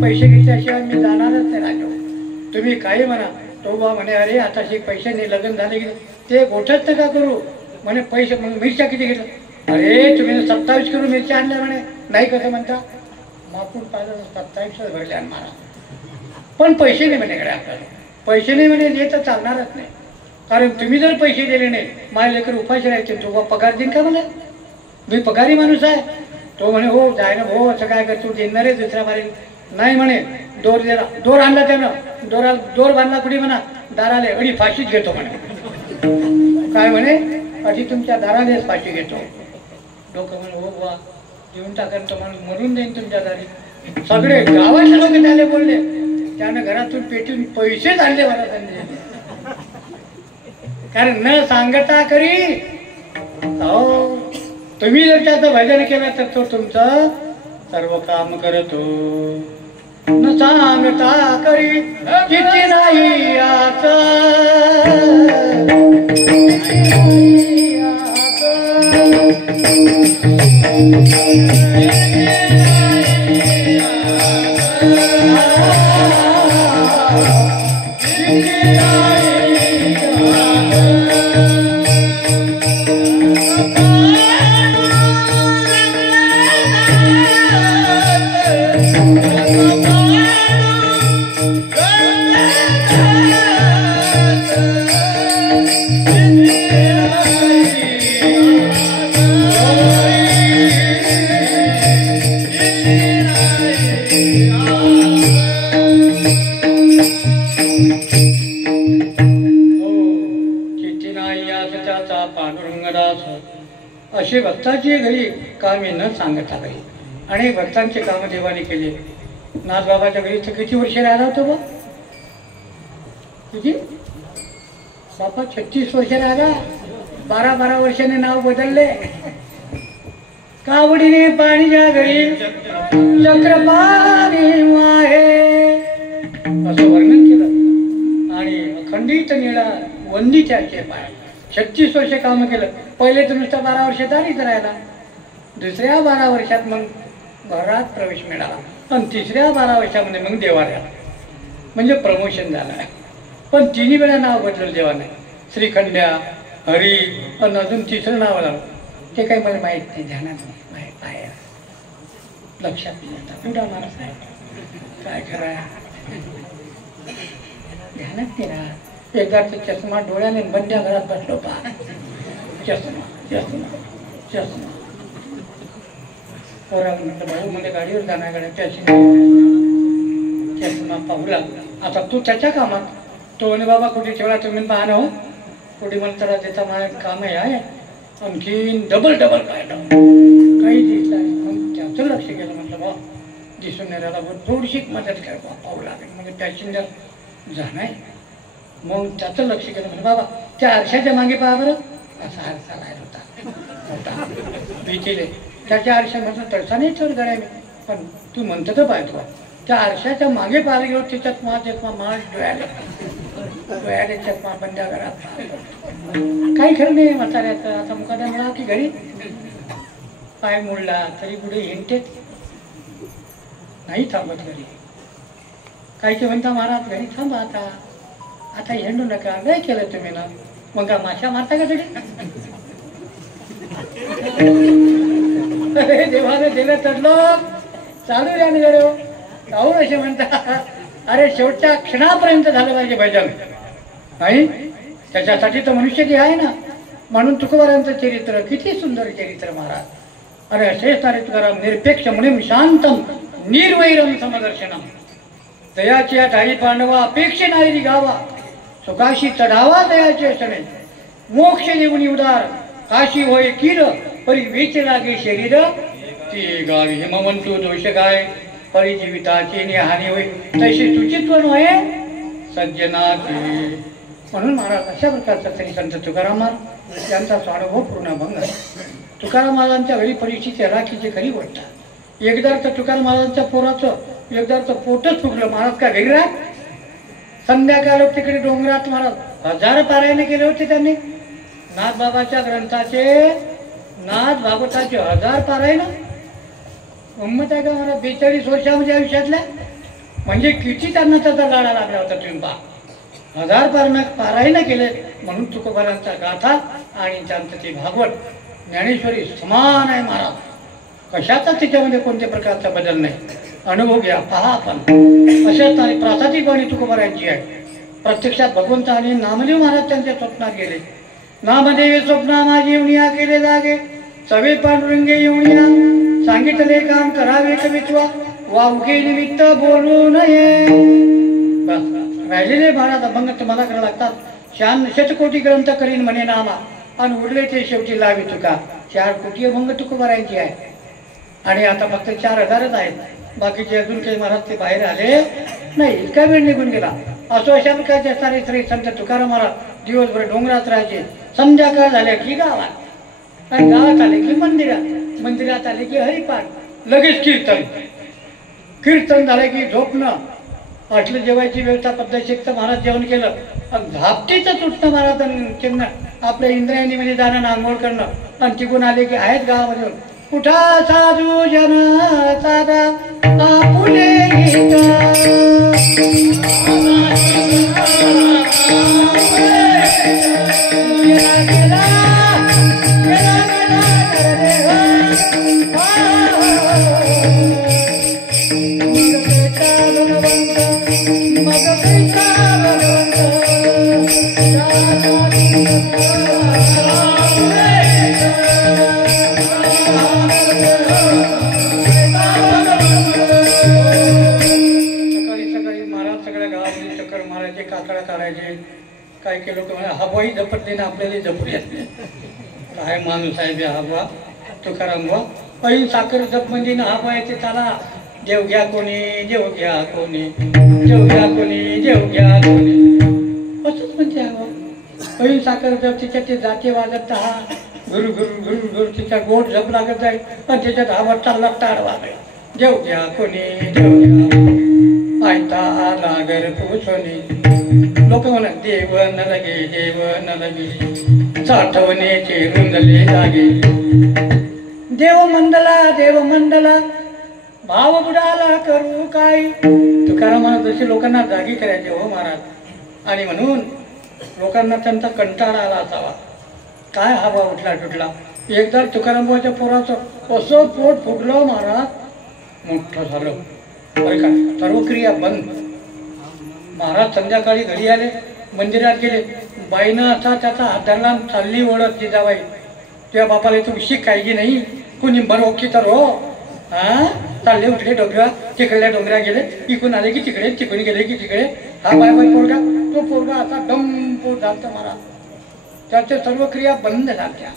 पैसे घेतल्याशिवाय मी जाणारच नाही राजा. तुम्ही काही म्हणा. तो बा म्हणे अरे आता पैसे नाही, लग्न झाले की ते गोठच नका करू म्हणे. पैसे मग मिरच्या किती घेतलं? अरे तुम्ही 27 किलो मिरच्या आणल्या म्हणे. नाही कसं म्हणता? मापून पाहिलं 27 भरले आणि मला पण पैसे नाही म्हणे. कडे आपल्याला पैसे नाही म्हणे. हे तर चालणारच नाही. कारण तुम्ही जर पैसे दिले नाही, माझे लेकर उपाशी राहायचे. तो बा पगार देईन का मला? मी पगारी माणूस आहे. तो म्हणे हो जाय ना भाऊ, असं काय करतो, देणार आहे दुसऱ्या मारेल. नाही म्हणे. दोर दिला, दोर आणला त्यानं. दोर बांधला कुठे म्हणा दाराले, अडी फाशीच घेतो म्हणे. काय म्हणे? अशी तुमच्या दारालेच फाशी घेतो. लोक म्हणे हो वा देऊन टाकन तो माणूस मरून देईन तुमच्या दारी. सगळे गावातले लोक त्याला बोलले. त्यानं घरातून पेटून पैसेच आणले मला त्यांनी. कारण न सांगता करी हो. तुम्ही जर त्याचं भजन केलं तर तो तुमचं सर्व काम करतो. न सांगता करी किती नाही आता. असे भक्ताची घरी कामे न सांगता घरी. अनेक भक्तांचे काम देवाने केले. नाथबाबाच्या घरी तर किती वर्ष राहिला होतो बा? किती बापा? 36 वर्ष राहिला. 12 वर्षाने नाव बदलले. कावडीने पाणीच्या घरी चक्रपाणी वाहे असं वर्णन केलं. आणि अखंडित निळा वंदी त्याचे पाय. 36 वर्ष काम केलं. पहिले तर नुसतं 12 वर्ष दारीच राहिला. दुसऱ्या 12 वर्षात मग घरात प्रवेश मिळाला. पण तिसऱ्या 12 वर्षामध्ये मग देवाऱ्या म्हणजे प्रमोशन झालं. पण तिन्ही वेळा नाव बदललं देवाने. श्रीखंड्या, हरी, पण अजून तिसरं नाव आलं ते काही मला माहीत नाही, ध्यानात नाही. माहीत आहे, लक्षात नाही. उडा माणूस आहे, काय करा ध्यानात नाही राहत. एकदा चष्मा डोळ्याने बंद्या घरात बसलो पा. चष्मा चष्मा चष्मा पोरा म्हटलं भाऊ मला गाडीवर जाण्याकडे चष्मा पाहू लागला. आता तू त्याच्या कामात. तो म्हणे बाबा कुठे ठेवला तुम्ही पाहणं हो. कुठे म्हणता त्याचा मला काम आहे. आणखीन डबल पाहिलं काही दिसला. मग त्याचं लक्ष केलं. म्हटलं बा दिसून नाही राहिला. थोडीशी मदत कर बा पाहू लागेल. म्हणजे पॅसेंजर जाणार. मग त्याचं लक्ष केलं. म्हणजे बाबा त्या आरशाच्या मागे पहा बरं. असा आरसा राहिला होता भीतीले. त्याच्या आरशामधून तडसा नाही चढ गड्या मी. पण तू म्हणतो तर पाहतो त्या आरशाच्या मागे पाहायला गेलो. त्याच्यात चष्मा माळ डोळ्याले चष्मा बंद्या घरात. काही खरं नाही म्हाताऱ्याचं. आता मुकाद्या मिळा की घरी पाय मोडला तरी पुढे हिंडते नाही थांबत घरी. काही ते म्हणता महाराज घरी थांबा आता हिंडू नका. नाही केलं तुम्ही ना. मग का माशा मारता का तरी? अरे देवाने दिलं तडलो चालू द्या ना गरे. काहून असे म्हणता? अरे शेवटच्या क्षणापर्यंत झालं पाहिजे भजन. नाही त्याच्यासाठी तर मनुष्य जे आहे ना. म्हणून तुकोबारांचं चरित्र किती सुंदर चरित्र महाराज. अरे असे सारे तुकाराम निरपेक्ष म्हणून शांतम निर्वैरम समदर्शनम. दयाची ठाई पांडवा अपेक्षे नाही गावा. सुखाशी चढावा दयाचे क्षणे. मोक्ष देऊनी उदार काशी होय किर परी वेच लागे शरीर. ती गावी हिमवंतू दोष गाय परी जीविताची हानी होय तशी सुचित्व नव्हे सज्जनाची. म्हणून महाराज अशा प्रकारचा तरी संत तुकाराम यांचा स्वानुभव पूर्ण भंग आहे. तुकाराम महाराजांच्या घरी परीक्षेची राखीची खरी गोष्ट. एकदा तर तुकाराम महाराजांच्या पोराचं एकदा तर पोटच फुगलं. महाराज का घरी राहत संध्याकाळ तिकडे डोंगरात महाराज 1000 पारायणे केले होते त्यांनी. नाथबाबाच्या ग्रंथाचे नाथ भागवताचे 1000 पारायण. गंमत आहे का मला 42 वर्षामध्ये आयुष्यातल्या म्हणजे किती त्यांना त्याचा लाडा लागला होता. तुम्ही पहा 1000 पारायण केले म्हणून तुकोबारांचा गाथा आणि त्यांचं ते भागवत ज्ञानेश्वरी समान आहे महाराज. कशाचा त्याच्यामध्ये कोणत्या प्रकारचा बदल नाही. अनुभव घ्या पहा आपण. अशाच आणि प्रासादिक वाणी तुकोबारांची आहे. प्रत्यक्षात भगवंत आणि नामदेव महाराज त्यांच्या स्वप्नात गेले. नामदेव स्वप्ना माझी येऊनिया केले जागे सवे पांडुरंगे येऊनिया सांगितले काम करावे कवित्वा वावगे निमित्त बोलू नये. बस राहिलेले महाराज अभंग तुम्हाला करावं लागतात. शतकोटी ग्रंथ करीन म्हणे नामा आणि उरले ते शेवटी लावी तुका. 4 कोटी अभंग तुकोबारांची आहे आणि आता फक्त 4000च आहेत. बाकीचे अजून काही महाराज ते बाहेर आले नाही. इतका वेळ निघून गेला. असो अशा प्रकारचे सारे श्री संत तुकाराम महाराज दिवसभर डोंगरात राहायचे. संध्याकाळ झाल्या की गावात आणि गावात आले की मंदिरात, मंदिरात आले की हरिपाठ, लगेच कीर्तन, कीर्तन झालं की झोपणं. असलं जेवायची व्यवस्था पद्धतशीर महाराज जेवण केलं आणि झापटीचं तुटणं महाराजांना आपल्या इंद्रायणीमध्ये जाणं आंघोळ करणं आणि तिकून आले की आहेत गावामध्ये कुठा साधू जन साधा आपुले काय के लोक म्हणा हवाही झपटले ना आपल्याला झपले काय माणूस आहे हवा तुकाराम बुवा. पहिली साखर जप म्हणजे ना हवा येते त्याला देव घ्या कोणी देव घ्या कोणी देव घ्या कोणी देव घ्या कोणी असंच म्हणते हवा. पहिली साखर जप तिच्या ते जाते वाजत हा गुरु गुरु गुरु गुरु तिचा गोड जप लागत जाईल पण त्याच्यात हवा चालला टाळवा देव घ्या कोणी देव घ्या आयता नागर पुसोनी. लोक म्हणत देव न लगे साठवण्याचे रुंदले जागे. देव मंडला भाव बुडाला करू काय. तुकाराम महाराज जसे लोकांना जागी करायचे हो महाराज आणि म्हणून लोकांना त्यांचा कंटाळा आला असावा. काय हवा उठला तुटला. एकदा तुकारामबाच्या पोराचं असं पोट फुगलं महाराज मोठं झालं बरं का. सर्व क्रिया बंद. महाराज संध्याकाळी घरी आले मंदिरात गेले. बाईनं असा त्याचा हात धरला चालली ओढत जिजाबाई. तुझ्या बापाला तू उशीक काळजी नाही कुणी बरं ओळखी तर हो. हा चालले उठले डोंगरा तिकडल्या डोंगरा गेले इकून आले की तिकडे तिकडून गेले की तिकडे. हा बाय बाय पोरगा तो पोरगा असा डंपोट झालता महाराज. त्याच्या सर्व क्रिया बंद झाल्या.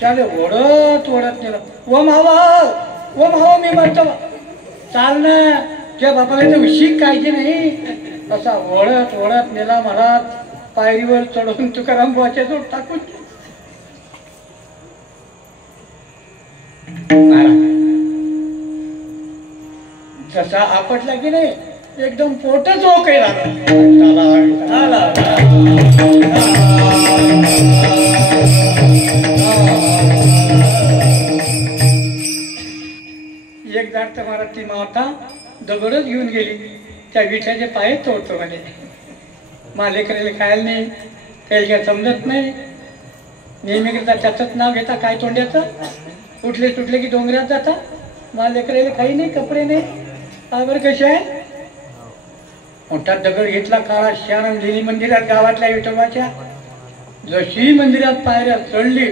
त्याला ओढत ओढत नेलं. ओ मावा मी म्हणतो चाल ना तुझ्या बापाला तर उशीक काळजी नाही. असा ओढत ओढत नेला महाराज. पायरीवर चढवून तुकाराम बुवाच्या जोड टाकून जसा आपटला की नाही एकदम पोटच ओके एक झाड तर महाराज ती माता दगडच घेऊन गेली. त्या विठ्याचे पाय तोडतो म्हणे. मालेकरीला खायला नाही त्याला काय समजत नाही. नेहमी करता त्याचंच नाव घेता काय तोंड्याचं. उठले तुटले की डोंगरात जाता. मालेकरीला काही नाही कपडे नाही. बरं कसे आहे मोठा दगड घेतला काळा शान देवी मंदिरात गावातल्या विठोबाच्या. जशी मंदिरात पायऱ्या चढली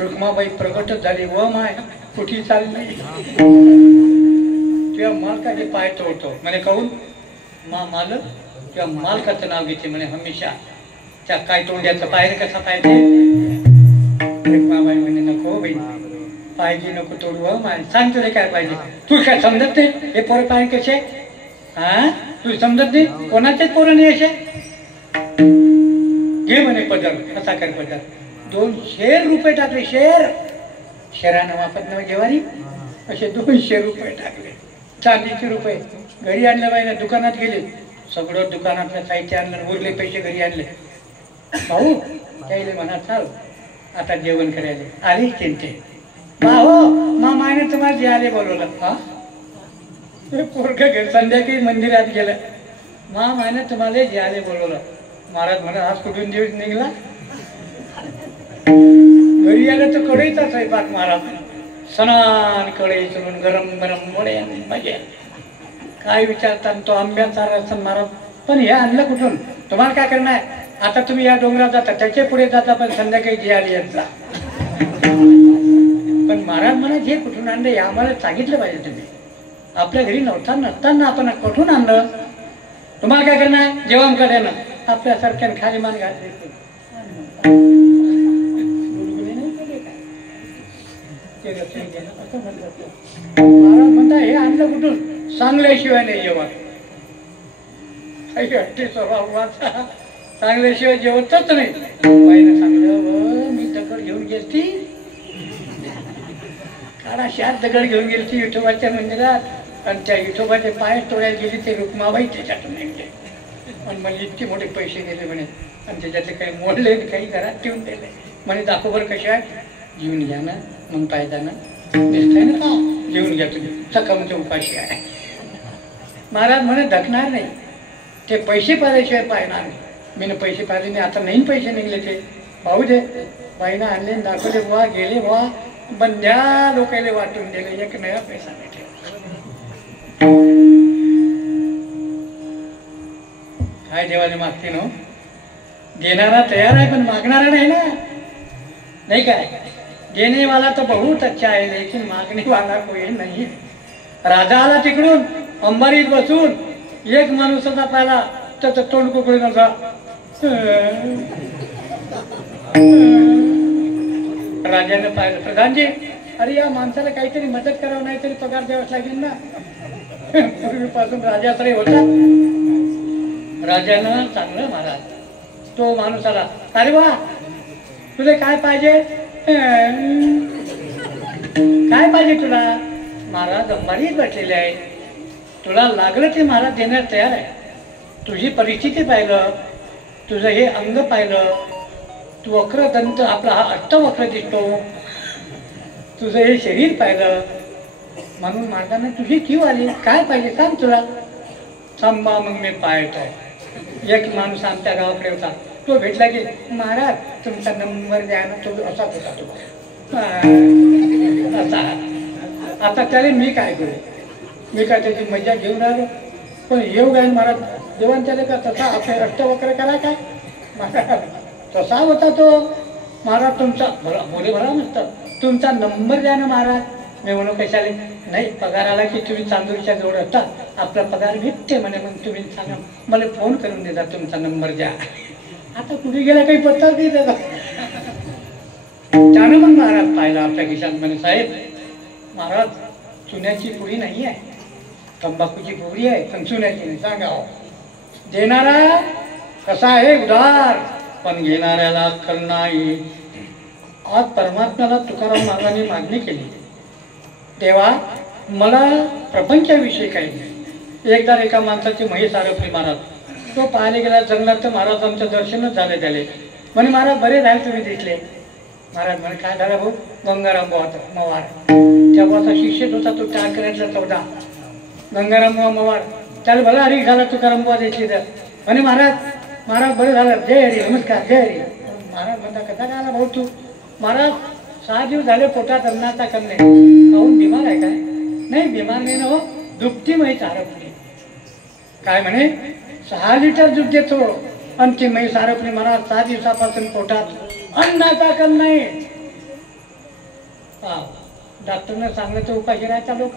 रुक्माबाई प्रगटच झाली. व माय कुठे चालली. तुझ्या मालकाचे पाय तोडतो म्हणे कहून मालक किंवा मालकाचं नाव घेते म्हणे हमेशा. त्या काय तोंड्याचं पायर कसा पाहिजे. रुक्माबाई म्हणे नको बाई पाहिजे नको तोडू माय सांग तुला काय पाहिजे. तू काय समजत नाही हे पोरं पाय कसे. हा तू समजत नाही कोणाचेच पोरं नाही असे. घे म्हणे पदर कसा कर पदर. 2 शेर रुपये टाकले. शेरानं वापरत नव्हे जेवारी असे 200 रुपये टाकले, चांदीचे रुपये घरी आणले पाहिजे. दुकानात गेले, सगळं दुकानातलं साहित्य आणलं, उरले पैसे घरी आणले. भाऊ त्याला म्हणा चाल आता जेवण करायला. आली चिंते, भाऊ मामाने तुम्हाला जे आले बोलवलं. हा पोरगं गेलं, संध्याकाळी मंदिरात गेलं. मामाने तुम्हाला जे आले बोलवलं. महाराज म्हणा आज कुठून दिवस निघला. घरी आलं तर कढईचा स्वयंपाक. महाराज सणान कढई चलून गरम गरम वडे मजा. काय विचारतात तो आंब्याचा रस. महाराज पण हे आणलं कुठून. तुम्हाला काय करणार आता, तुम्ही या डोंगरात जाता, त्याच्या पुढे जाता, पण संध्याकाळी जे आली यांचा. पण महाराज म्हणा जे कुठून आणलं हे आम्हाला सांगितलं पाहिजे. तुम्ही आपल्या घरी नसताना आपण कुठून आणलं. तुम्हाला काय करणार जेवण करेन आपल्यासारख्याने खाली मान घातली. महाराज म्हणता हे आणलं कुठून, सांगल्याशिवाय नाही जेवण. सांगल्याशिवाय जेवतच नाही. बाईनं सांगलं मी दगड घेऊन गेलती, काळा शात दगड घेऊन गेलती विठोबाच्या मंदिरात, आणि त्या विठोबाचे पाय तोडायला गेली. ते रुक्माबाई त्याच्यातून निघले आणि मला इतके मोठे पैसे दिले म्हणे, आणि त्याच्यातले काही मोडले काही घरात ठेवून दिले म्हणे. दाखव बरं कसे आहे. घेऊन घ्या ना मग पायदा ना दिसतंय ना का, घेऊन घ्या तुम्ही सकाळमध्ये उपाशी आहे. महाराज म्हणे धकणार नाही, ते पैसे पाहिल्याशिवाय पाहणार नाही. मी पैसे पाहिले नाही, आता नाही पैसे निघले ते भाऊ दे. बाईनं आणले दाखवले, वा गेले वा बंद्या लोकांना वाटून दिले, एक नया पैसा नाही ठेवला. काय देवाने मागते ना, देणारा तयार आहे पण मागणारा नाही ना. नाही काय, देने वाला तो बहुत अच्छा है लेकिन मागने वाला कोई नहीं. राजा आला तिकडून अंबारीत बसून, एक माणूस होता पाहिला त्याचं तोंड कुकडून होता. राजाने पाहिलं, प्रधानजी अरे या माणसाला काहीतरी मदत करावं, नाही तरी पगार द्यावाच लागेल ना. पूर्वीपासून राजाकडे होता. राजानं चांगलं महाराज तो माणूस आला. अरे वा तुला काय पाहिजे, काय पाहिजे तुला. महाराज अंबारीत बसलेले आहे, तुला लागलं ते महाराज देण्यास तयार आहे. तुझी परिस्थिती पाहिलं, तुझं हे अंग पाहिलं, तू वक्रदंत आपला हा अष्टवक्र दिसतो, तुझं हे शरीर पाहिलं, म्हणून महाराजांना तुझी क्यू आली. काय पाहिजे सांग तुला. थांबा मग मी पाहतो. एक माणूस आमच्या गावाकडे होता, तो भेटला की महाराज तुमचा नंबर द्या ना. तो असाच होता तो असा. आता त्याने मी काय करू, मी काय त्याची मजा घेऊन राहिलो. पण येऊ आहे महाराज देवान त्याला का तसा आपले अष्टवक्र करा काय. महाराज तसा होता तो. महाराज तुमचा बोले भरा नसतं, तुमचा नंबर द्या ना महाराज. मी म्हणू कशाले, नाही पगार आला की तुम्ही चांदूरच्या जवळ असता, आपला पगार भेटते म्हणे, मग तुम्ही सांगा मला फोन करून देता, तुमचा नंबर द्या. आता कुठे गेला काही पत्ता नाही त्याचा. त्यानं मग महाराज पाहिला आपल्या खिशात म्हणे, साहेब महाराज चुन्याची पुडी नाही आहे, तंबाखूची पुडी आहे, पण चुन्याची नाही. सांगा देणारा कसा आहे उदार, पण घेणाऱ्याला अक्कल नाही. आज परमात्म्याला तुकाराम महाराजांनी मागणी केली, देवा मला प्रपंचाविषयी काही नाही. एकदा एका माणसाची म्हैस आरोपली महाराज. तो पाहायला गेला जंगलात, तर महाराजांचं दर्शनच झालं त्याले. म्हणे महाराज बरे झाले तुम्ही दिसले. महाराज म्हणे काय झालं भाऊ. गंगाराम बुवा मवार, तेव्हाचा शिष्यच होता तो टाकऱ्यातला 14. गंगाराम बुवा मवार, त्याला भला हरी झाला तुकाराम बुवा दिसली तर. म्हणे महाराज बरं झालं, जय हरी, नमस्कार, जय हरी. महाराज म्हणता कसा काय आला भाऊ तू. महाराज 6 दिवस झाले पोटात अन्नाचा करणे. काहून बिमार आहे काय. नाही बिमार नाही ना हो, दुपटी म्हैस आरोपली. काय म्हणे 6 लिटर दूध देतो, आणि ती म्हैस आरोपली. महाराज 6 दिवसापासून पोटात अन्नाचा कल नाही. डॉक्टरनं सांगलं तर उपाशी राहायचा लोक,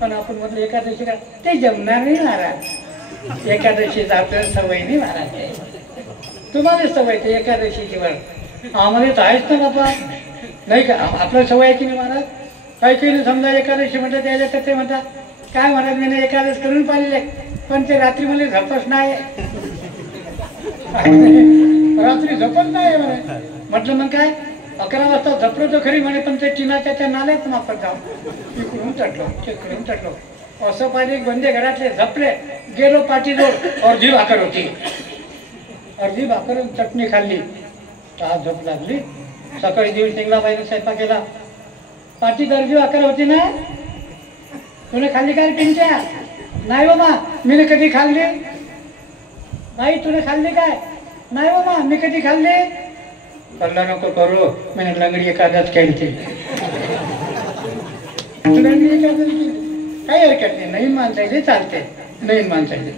पण आपण म्हटलं एकादशी का ते जमणार नाही महाराज. एकादशीचा आपल्याला सवय नाही महाराज. तुम्हाला सवय ते एकादशीची वर, आम्हाला तर आहेच ना बाबा. नाही का आपलं सवय आहे की नाही महाराज. काही काही समजा एकादशी म्हणतात त्याच्यात तर ते म्हणतात काय महाराज मी एकादश करून पाहिलेले, पण ते रात्री मला झपच नाही. रात्री झपत नाही म्हणे. म्हटलं मग काय 11 वाजता झपलो तो खरी म्हणे, पण ते टिनाच्या त्या नाल्यात माफत जाऊ इकडून चढलो तिकडून चढलो. असं पाहिजे बंदे घरातले झपले, गेलो पाठीजोड. अर्धी भाकर होती, अर्धी भाकर चटणी खाल्ली. आज झोप लागली. सकाळी दीड सिंगलाबाईने स्वयंपाक केला. पाठीत अर्धी भाकर होती ना, तुने खाल्ली काय पिंच्या? नाही बाबा मी कधी खाल्ली. बाई तुने खाल्ली काय? नाही बाबा मी कधी खाल्ली. कल्ला नको करू, मी लंगडी एखादाच केली. काही हरकत नाही, नवीन माणसायचे चालते. नवीन माणसायचे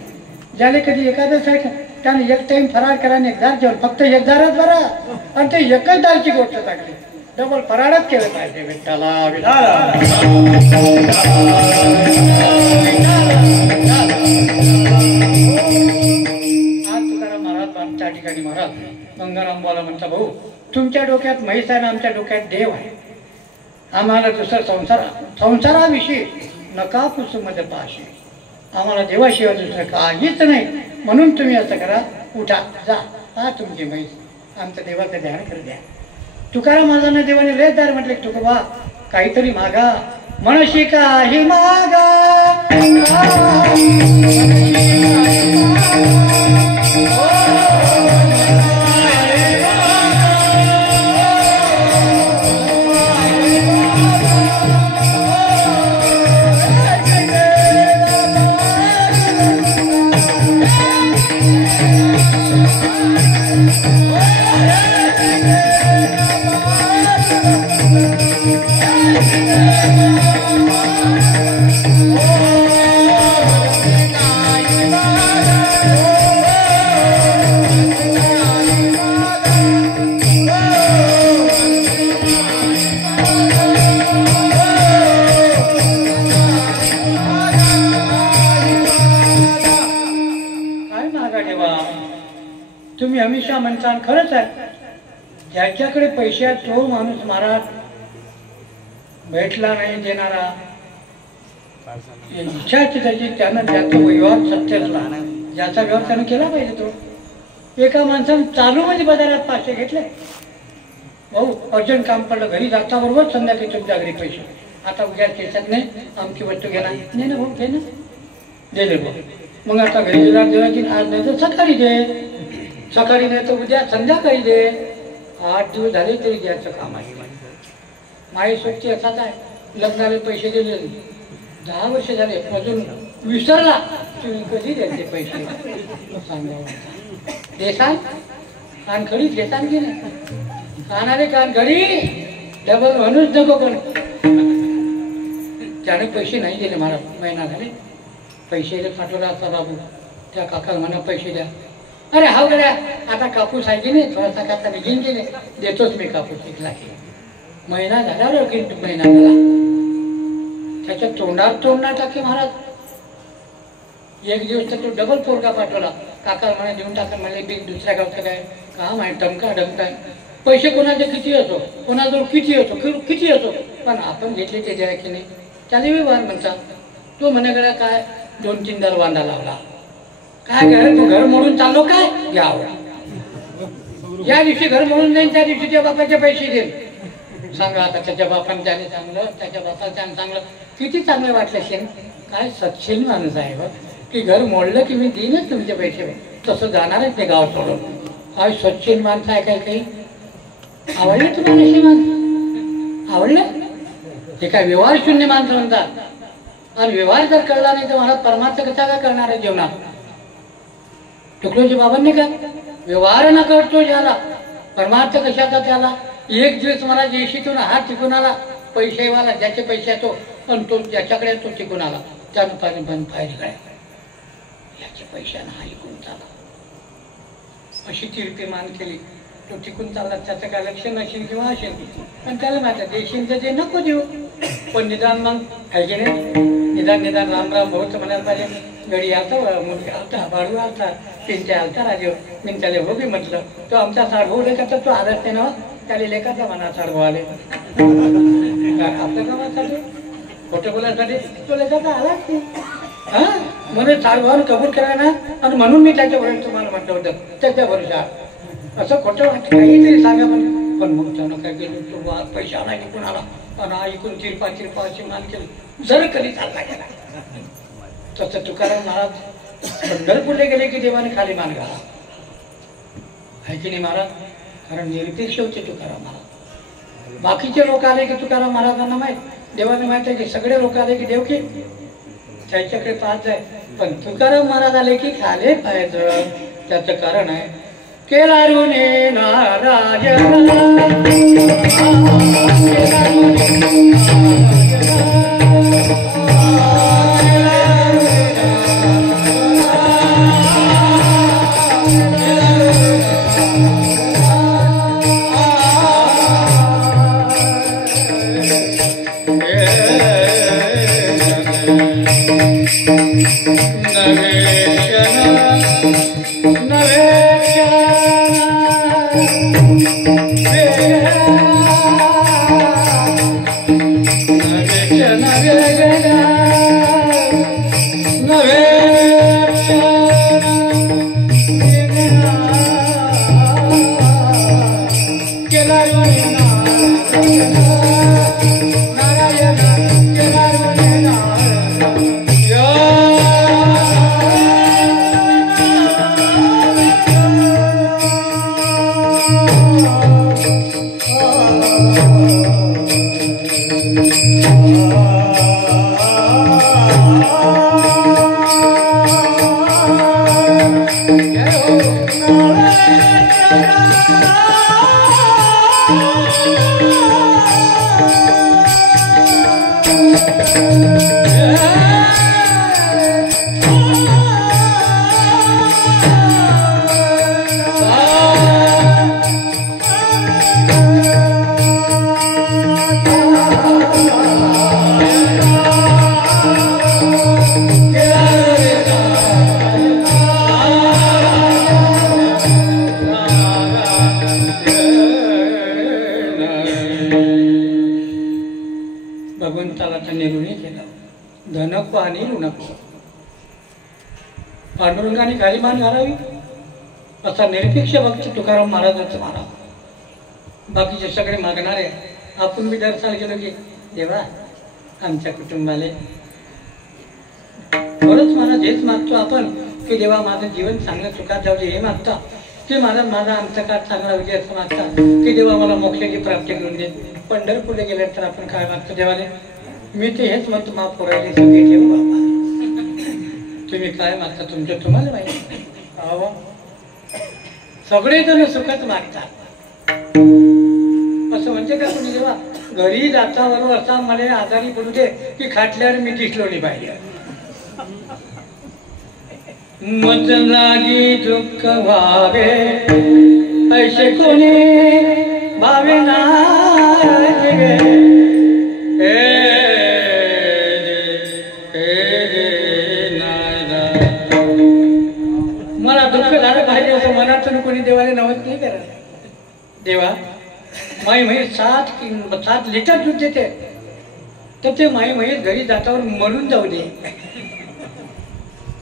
ज्याला कधी एखादंच आहे त्याने एक टाइम फराळ करा आणि एक दार जेवण. फक्त एक दारच बरा, आणि ते एकच दारची गोष्ट टाकली. डबल फराळच केलं पाहिजे. विठ्ठला आज तुकाराम महाराज त्या ठिकाणी महाराज गंगाराम बोला म्हणता, भाऊ तुमच्या डोक्यात म्हैस आहे ना, आमच्या डोक्यात देव आहे. आम्हाला दुसरं संसाराविषयी नका पुसूमध्ये पाशी. आम्हाला देवाशिवाय दुसरं काहीच नाही. म्हणून तुम्ही असं करा, उठा जा, हा तुमची म्हैस, आमचं देवाचं ध्यान कर द्या. तुकाराम महाराजांना देवाने लय दार म्हटले, तुकोबा काहीतरी मागा. मनशी काही मागा, तुम्ही हमेशा म्हणता. खरंच आहे, ज्याच्याकडे पैसे आहेत तो माणूस महाराज भेटला नाही देणारा. इच्छा त्याची, त्यानं ज्याचा व्यवहार सत्यातला, ज्याचा व्यवहार त्यानं केला पाहिजे. तो एका माणसानं चालू म्हणजे बाजारात 500 घेतले. भाऊ अर्जंट काम पडलं, घरी जाता बरोबर संध्याकाळी तुमच्या घरी पैसे. आता उद्या केसात नाही, आमची वस्तू घेणार नाही ना भाऊ, घे ना, दिले भाऊ. मग आता घरी गेला देवाची, आज नाही तर सकाळी दे, सकाळी नाही तर उद्या संध्याकाळी दे. 8 दिवस झाले तरी द्यायचं काम आहे. माझी सोबती असाच आहे, लग्नाला पैसे दिले 10 वर्ष झाले, अजून विसरला. तुम्ही कधी द्यायचे पैसे सांगा. देसाल कानखडीच घेताल की नाही, कानाले कानखडी डबल म्हणूच नको. पण त्याने पैसे नाही दिले मला, महिना झाले. पैसे पाठवला असता बाबू, त्या काकाला म्हणा पैसे द्या. अरे हा गड्या आता कापूस आहे की नाही, थोडासा काका निघून गेले, देतोच मी कापूस. शिकला की महिना झाला, की महिना झाला. त्याच्या तोंडात टाके महाराज. एक दिवस तर तो डबल पोरगा पाठवला. काका म्हणा देऊन टाका. मला बी दुसऱ्या गावचं काय काम आहे, टमका डमकाय. पैसे कोणाचे किती असो, कोणाजवळ किती असो, पण आपण घेतले ते द्या की नाही, त्याला व्यवहार म्हणतात. तो म्हणे गड्या काय 2-3 दार वांदा लावला. काय घर मोडून चाललो काय, या दिवशी घर मोडून जाईल, त्या दिवशी त्या बापाचे पैसे देईल. सांगा आता त्याच्या बापाने त्याने चांगलं, त्याच्या बापाला त्याने चांगलं, किती चांगलं वाटलं असेल. काय सच्चिल माणूस आहे बघ, की घर मोडलं की मी देईनच तुमचे पैसे. तसं जाणारच ते गाव सोडून. काय सच्चिल माणसं आहे. काही आवडले तुम्हाला अशी माणसं? आवडले? हे काय व्यवहार शून्य माणसं म्हणतात. आणि व्यवहार जर कळला नाही तर मला परमार्थ कसा काय करणार आहे जीवनात? तुकडोजी बाबांनी का व्यवहार न करतो ज्याला परमार्थ कशाचा त्याला. एक दिवस मला देशीतून हात टिकून आला, पैसेवाला ज्याचे पैसे येतो, पण तो ज्याच्याकडे तो टिकून आला, त्यानं पाणी बंद पाहिजे काय याचे पैशानं हा इकून चाला. अशी कीर्तिमान केली. तो टिकून चालला, त्याचं काय लक्ष नसेल किंवा असेल, पण त्याला माहिती देशील तर ते नको देऊ. पण निदान मग आहे की नाही, निदान राम राम भाऊचं म्हणायला पाहिजे. गडी आलता, मुलगा आलता, बाळू आलता, पिंच्या आलता राजीव. मी त्याला हो बी म्हटलं, तो आमचा साडभाऊ लेखाचा तो आदर्श नाही ना, त्याला लेखाचा म्हणा साडभाऊ आले. आपल्या कामासाठी खोटं बोलायसाठी तो लेखाचा आलाच नाही. हा म्हणून साडभाऊन कबूल करा ना, आणि म्हणून मी त्याच्याबरोबर तुम्हाला म्हटलं होतं त्याच्या भरोशा. असं खोटं काहीतरी सांगा, पण पण मग त्यानं काय केलं, तो पैसा आला की कोणाला पण ऐकून तिरपा अशी मान केलं, जर कधी चालला गेला. तसं तुकाराम महाराज पंढरपूरला गेले की देवाने खाली मान घाला, आहे की नाही महाराज? कारण निरपेक्ष होते तुकाराम महाराज. बाकीचे लोक आले की तुकाराम महाराजांना माहीत, देवाने माहित आहे की सगळे लोक आले की देव की त्याच्याकडे पाहत जाय, पण तुकाराम महाराज आले की खाली पाहायचं. त्याचं कारण आहे, केला ऋणे नारायण भगवंताला त्यांनी ऋणी केलं. धनको आणि ऋणको पांडुरंगाने खाली मान घालावी असा निरपेक्ष भक्त तुकाराम महाराजांचं माना. बाकीचे सगळे मागणारे, आपण बी दर्शनाला गेलो की देवा आमच्या कुटुंबाले खरंच महाराज हेच मागतो आपण की देवा माझं जीवन चांगलं सुखात जाऊ दे हे मागता, की महाराज माझा आमचा काळ चांगला होते असं मागता, की देवा मला मोक्षाची प्राप्ती करून दे. पंढरपूरला गेल्यानंतर आपण काय मागतो देवाने? मी ते हेच म्हणतो, माफ पोरायले सगळे ठेवू बाबा, तुम्ही काय मागता तुमचं तुम्हाला माहिती. सगळेजण सुखच मागतात असं म्हणजे का कोणी देवा? घरी जाता बरोबर असा मला आजारी पडू दे की खाटल्यावर मी दिसलो नाही पाहिजे. मज लागी दुःख व्हावे ऐसे कोणी भावे नाही. मला दुःख झालं पाहिजे असं मनातून कोणी देवाने नवत नाही करायला. देवा माई म्हैस 7 लिटर दूध देते, तर ते माई म्हैस घरी जातावर मरून जाऊ दे.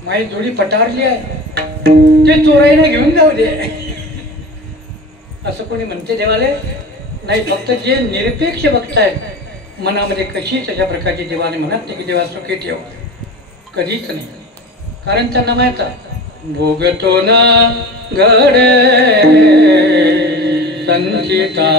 माई जोडी पटारली आहे ते चोरायला घेऊन जाऊ दे असं कोणी म्हणते देवाले नाही. फक्त जे निरपेक्ष भक्त आहेत मनामध्ये कशीच अशा प्रकारची देवाने म्हणत नाही की देवा सुखी ठेव, कधीच नाही. कारण त्यांना माहित भोगतो ना घडे संचिता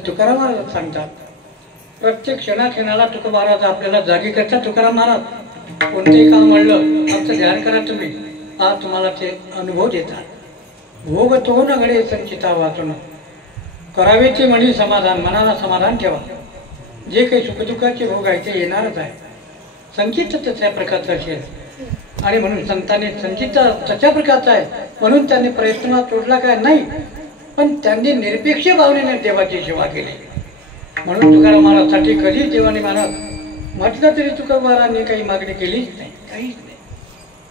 संत तुकाराम महाराज सांगतात, प्रत्येक क्षणाक्षणाला तुकोबा महाराज आपल्याला जागी करतात. तुकाराम महाराज कोणतेही काम म्हणलं फक्त ध्यान करा तुम्ही, आज तुम्हाला ते अनुभव देतात. भोग तो न घडे संचिता वाचून, करावे ते म्हणी समाधान, मनाला समाधान ठेवा. जे काही सुखदुःखाचे भोग आहे ते येणारच आहे. संचित तशा प्रकारचं असेल आणि म्हणून संतांनी संचित तशा प्रकारचा आहे म्हणून त्यांनी प्रयत्नात तोडला काय नाही, पण त्यांनी निरपेक्ष भावनेने देवाची सेवा केली. म्हणून तुकाराम महाराजसाठी कधी देवाने महाराज म्हटलं तरी तुकाराम महाराजांनी काही मागणी केलीच नाही, काहीच नाही.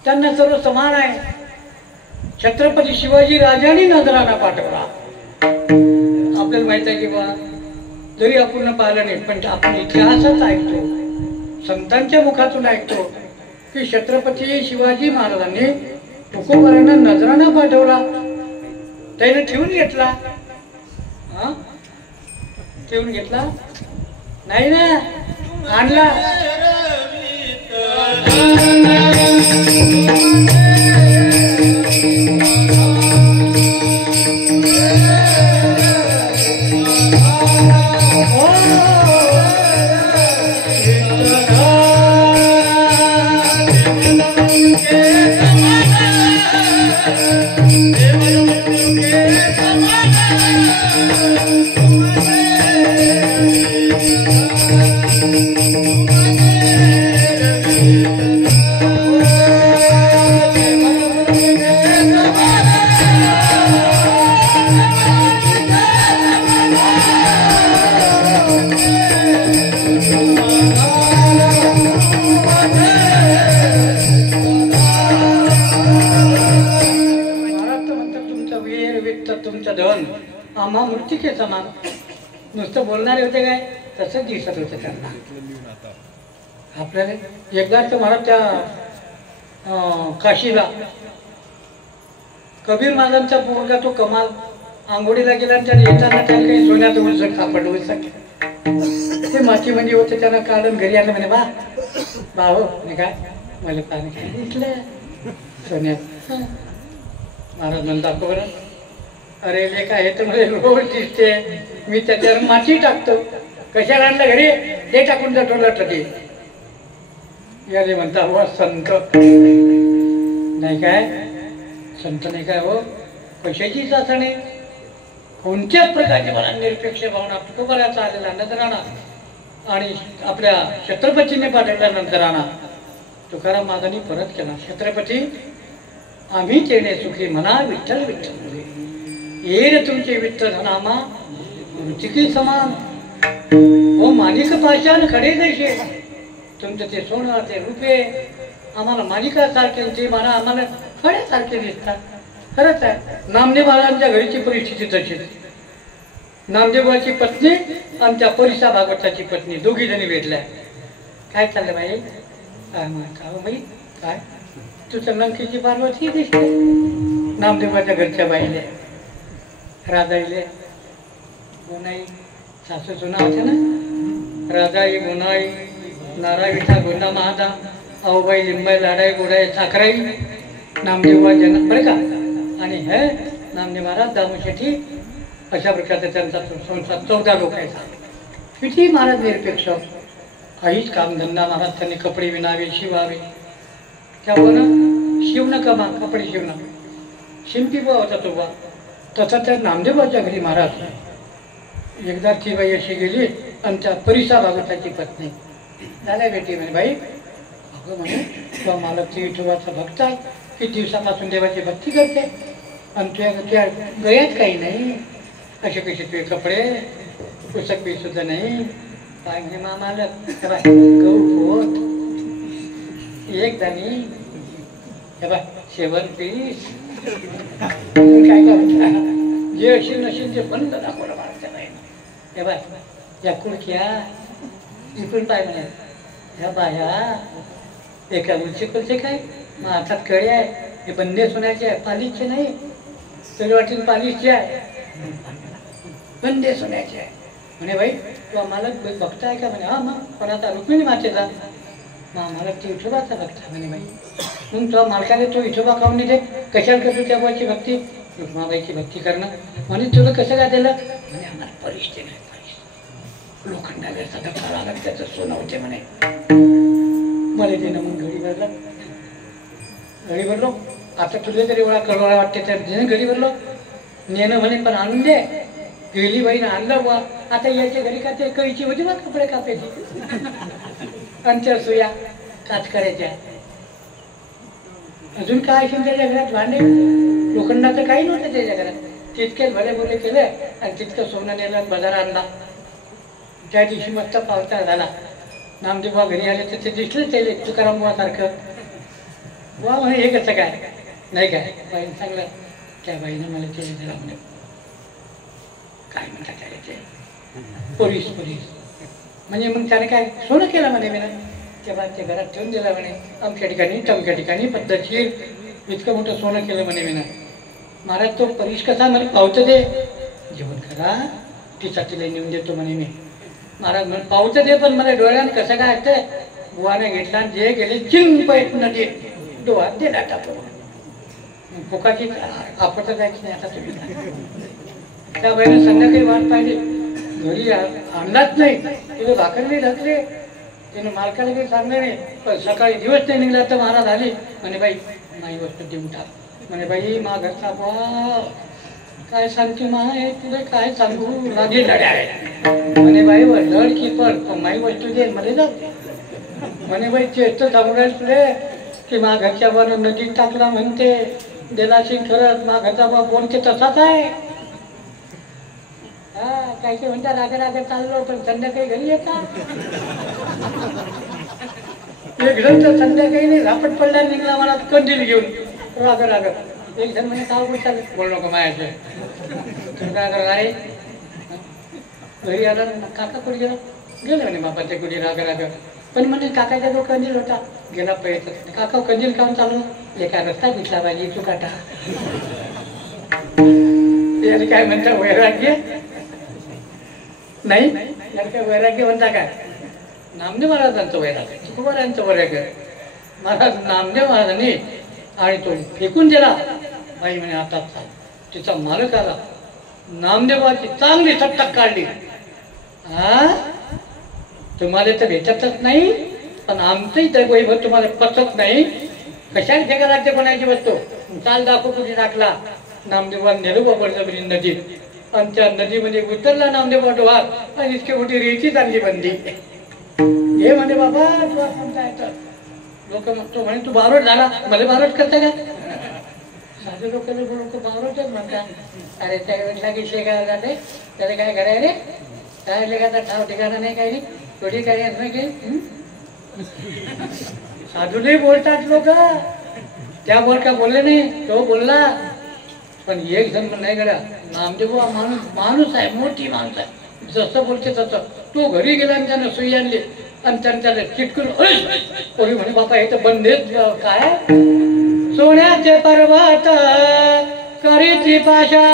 त्यांना सर्व समान आहे. छत्रपती शिवाजी राजांनी नजराना पाठवला. आपल्याला माहित आहे की बा जरी आपण पाहिलं नाही पण आपण इतिहासात ऐकतो, संतांच्या मुखातून ऐकतो की छत्रपती शिवाजी महाराजांनी तुकोबारांना नजराना पाठवला. त्याने ठेवून घेतला. हा ठेवून घेतला नाही ना, आणला. आम्हा मृत्यूचे समान. नुसतं बोलणारे होते काय, तसंच दिसत होते त्यांना. आपल्याला एकदा तर महाराज त्या काशीला कबीर महाराजांचा पोरगा तो कमाल आंघोळीला गेला आणि त्याने येताना त्याला काही सोन्याचं उलसक सापडलं. उलसक ते मातीमध्ये होते, त्यांना काढून घरी आलं. म्हणे बा बा हो नाही काय मला पाणी काय दिसलं सोन्यात. महाराज म्हणतात बरं, अरे ले काय हे तर मला रोज दिसते, मी त्याच्यावर माती टाकतो. कशाला आणलं घरी, ते टाकून जातो लटके. याने म्हणता हो संत नाही काय, संत नाही काय हो, कशाचीच असं नाही. कोणत्याच प्रकारची मला निरपेक्ष भावना तुकोबाराचा आलेला नजराना आणि आपल्या छत्रपतीने पाठवल्या नंतराना तुकाराम महाराजांनी परत केला. छत्रपती आम्ही चेणे सुखी म्हणा विठ्ठल विठ्ठल येर तुमचे विठ्ठल नामा मृतिकी समान. हो माणिक पाषाण खडे जैसे, तुमचं ते सोनं ते रुपये आम्हाला माणिकासारखे ते मला आम्हाला खड्यासारखे दिसतात. खरंच आहे. नामदेव महाराजांच्या घरीची परिस्थिती तशीच. नामदेवाची पत्नी आणि त्या परिसा भागवताची पत्नी दोघी जणी भेटल्या. काय चाललं बाई, काय का बाई काय तुझं लंकेची पार्वती दिसते. नामदेवाच्या घरच्या बाईले राजाईले गोनाई सासू सुना होत्या ना, राजाई गोनाई नाराय विठा गोंदा महादा अहोबाई लिंबाई लाडाई गोडाई साखराई नामदेवा जन बरं का. आणि हे नामदेव महाराज दामोशेठी अशा प्रकारचा त्यांचा संसार 14 लोकांचा. किती महाराज निरपेक्ष, काहीच कामधंदा महाराज त्यांनी कपडे विणावे शिवावे. त्यामुळं शिवणं कमा कपडे शिवणं शिंपी बा होता तो बा. तसा त्या नामदेवाच्या घरी महाराज एकदा ती बाई अशी गेली आणि त्या परिसा भागवताची पत्नी झाल्या बेटी म्हणे बाई अगं म्हणे तुला मला ती विठोबाचा भक्त आहे, किती दिवसापासून देवाची भक्ती करते आणि तुझ्या गळ्यात काही नाही, असे कसे तुझे कपडे पुस्तक बी सुद्धा नाही. काय म्हणे मामाला गहू पोत एक दाणी हे बा शेवण पीस काय करता जे असेल नसेल ते बंद दाखवलं महाराजच्या बाईनं. हे बाय या कुडक्या इकडून पाय म्हणे ह्या बाया एका उलचे कुलचे काय मग हातात कळे आहे, हे बंदे सोन्याचे आहे, पालिशचे नाही. तरी वाटेल पालिशचे आहे, बंदे सोन्याचे आहे. म्हणे बाई तू आम्हाला बघताय का म्हणे. हा मग कोणाचा रुक्मिणी मातेचा, मग आम्हाला ती विठोबाचा भक्त म्हणे बाई. मग तुला मालकाने तो विठोबा खाऊन दे, कशाला करतो त्या बाईची भक्ती, रुक्माबाईची भक्ती करणं. म्हणे तुला कसं काय दिलं म्हणे आम्हाला परिस्थिती नाही. लोखंडाचा धक्का लागला त्याचं सोनं होते म्हणे. मला तिनं मग घडी भरलो. आता तुझे तरी वेळा कळवायला वाटते तर तिने घडी भरलो. नेणं म्हणे पण आणून दे. गेली बाईनं आणलं बुवा. आता याच्या घरी का ते कैची होती बा कपडे कापायची आणि त्या सुया काच करायच्या. अजून काय असेल त्याच्या घरात भांडे लोखंडाचं काही नव्हतं त्याच्या घरात. तितकेच भले बोले केले आणि तितकं सोनं नेलं बाजार आणला. त्या दिवशी मस्त पावसाळा झाला. नामदेवबा घरी आले तर ते दिसलं त्याला तुकाराम बुवासारखं. बुवा म्हणे हे कसं काय नाही काय बाईनं सांगलं. त्या बाईनं मला ते दिला म्हणे. काय म्हणतात त्याला ते पोलीस म्हणजे मग त्याने काय सोनं केलं म्हणे मी. तेव्हा ते घरात ठेवून दिलं म्हणे. अमक्या ठिकाणी तमक्या ठिकाणी पद्धतशीर इतकं मोठं सोनं केलं म्हणे मी. महाराज तो परीस कसा मला पावतं दे. जेवण करा तिचा तिला नेऊन देतो म्हणे मी. महाराज म्हणे पावतं दे पण मला डोळ्यानं कसं काय असतंय. बुवाने घेतला जे गेले चिंग पैत नदी डोळ्यात दिला टाकून. फुकाची आपटत जायची नाही आता तुम्ही. त्या बाईने संध्याकाळी वाट पाहिली. घरी आणलाच नाही. तुझे भाकर नाही घातले. त्यानं मालकाला काही सांगलं नाही. पण सकाळी दिवस नाही निघला तर महाराज आली म्हणे बाई माझी वस्तू देऊन टाक. म्हणे बाई मा घरचा बुवा काय सांगते मा तुला काय सांगू लागली लढ्या म्हणे बाई लढ की पण माझी वस्तू दे मध्ये जाऊ. म्हणे बाई चेष्ट सांगू राहील तुले की मा घरच्या बुवानं नदीत टाकला म्हणते. देलाशी खरंच मा घरचा बुवा बोलते तसाच आहे. हा काही काही म्हणता रागा चाललो पण संध्याकाळी घरी येता. एक जण तर संध्याकाळी नाही झापट पडला निघला मला कंदील घेऊन राग. एक जण म्हणजे काय बोलता बोल नको मायाचे काय करा आहे. घरी आला काका कुठे गेला गेलं म्हणे बाबा ते कुठे राग पण म्हणजे काकाच्या जो कंदील होता गेला पैसे. काका कंदील काढून चालू एका रस्ता दिसला पाहिजे चुकाटा. याला काय म्हणता वैराग्य नाही. याला काय वैराग्य म्हणता काय. नामदेव महाराजांचं वैराग्य तुकोबारायांचं वैराग्य. महाराज नामदेव महाराजांनी आणि तो फेकून दिला. बाई म्हणे आता तिचा मालक आला. नामदेवाची चांगली सट्टक काढली. हा तुम्हाला तर भेटतच नाही पण आमचंही वैभव तुम्हाला पचत नाही. कशाला फेका लागते कोणाची वस्तू. चाल दाखव कुठे टाकला. नामदेवा नेलो बळजबरी नदीत आणि त्या नदीमध्ये उतरला नामदेवा डोहार आणि इतकी मोठी रेची चांगली बंदी. हे म्हणे बाबा तुला समजा येतं. लोक मग तो म्हणे तू बारोट झाला मला बारोट करता का. साधे लोक बारोटच म्हणतात. अरे त्या वेळेला की शेगायला जाते त्याला काय कराय रे काय लेखाचा ठाव ठिकाणा नाही काही थोडी काही असं नाही काही. साधूलाही बोलतात लोक. त्या बोल का बोलले नाही तो बोलला पण एक जण नाही करा. नामदेव माणूस आहे मोठी माणूस आहे. जसं बोलते तसं. तो घरी गेला आणि त्यानं सुई आणली आणि त्याला चिटकून कोणी म्हणे बापा हे तर बंदेच काय सोन्याचे पर्वत करीची पाशा.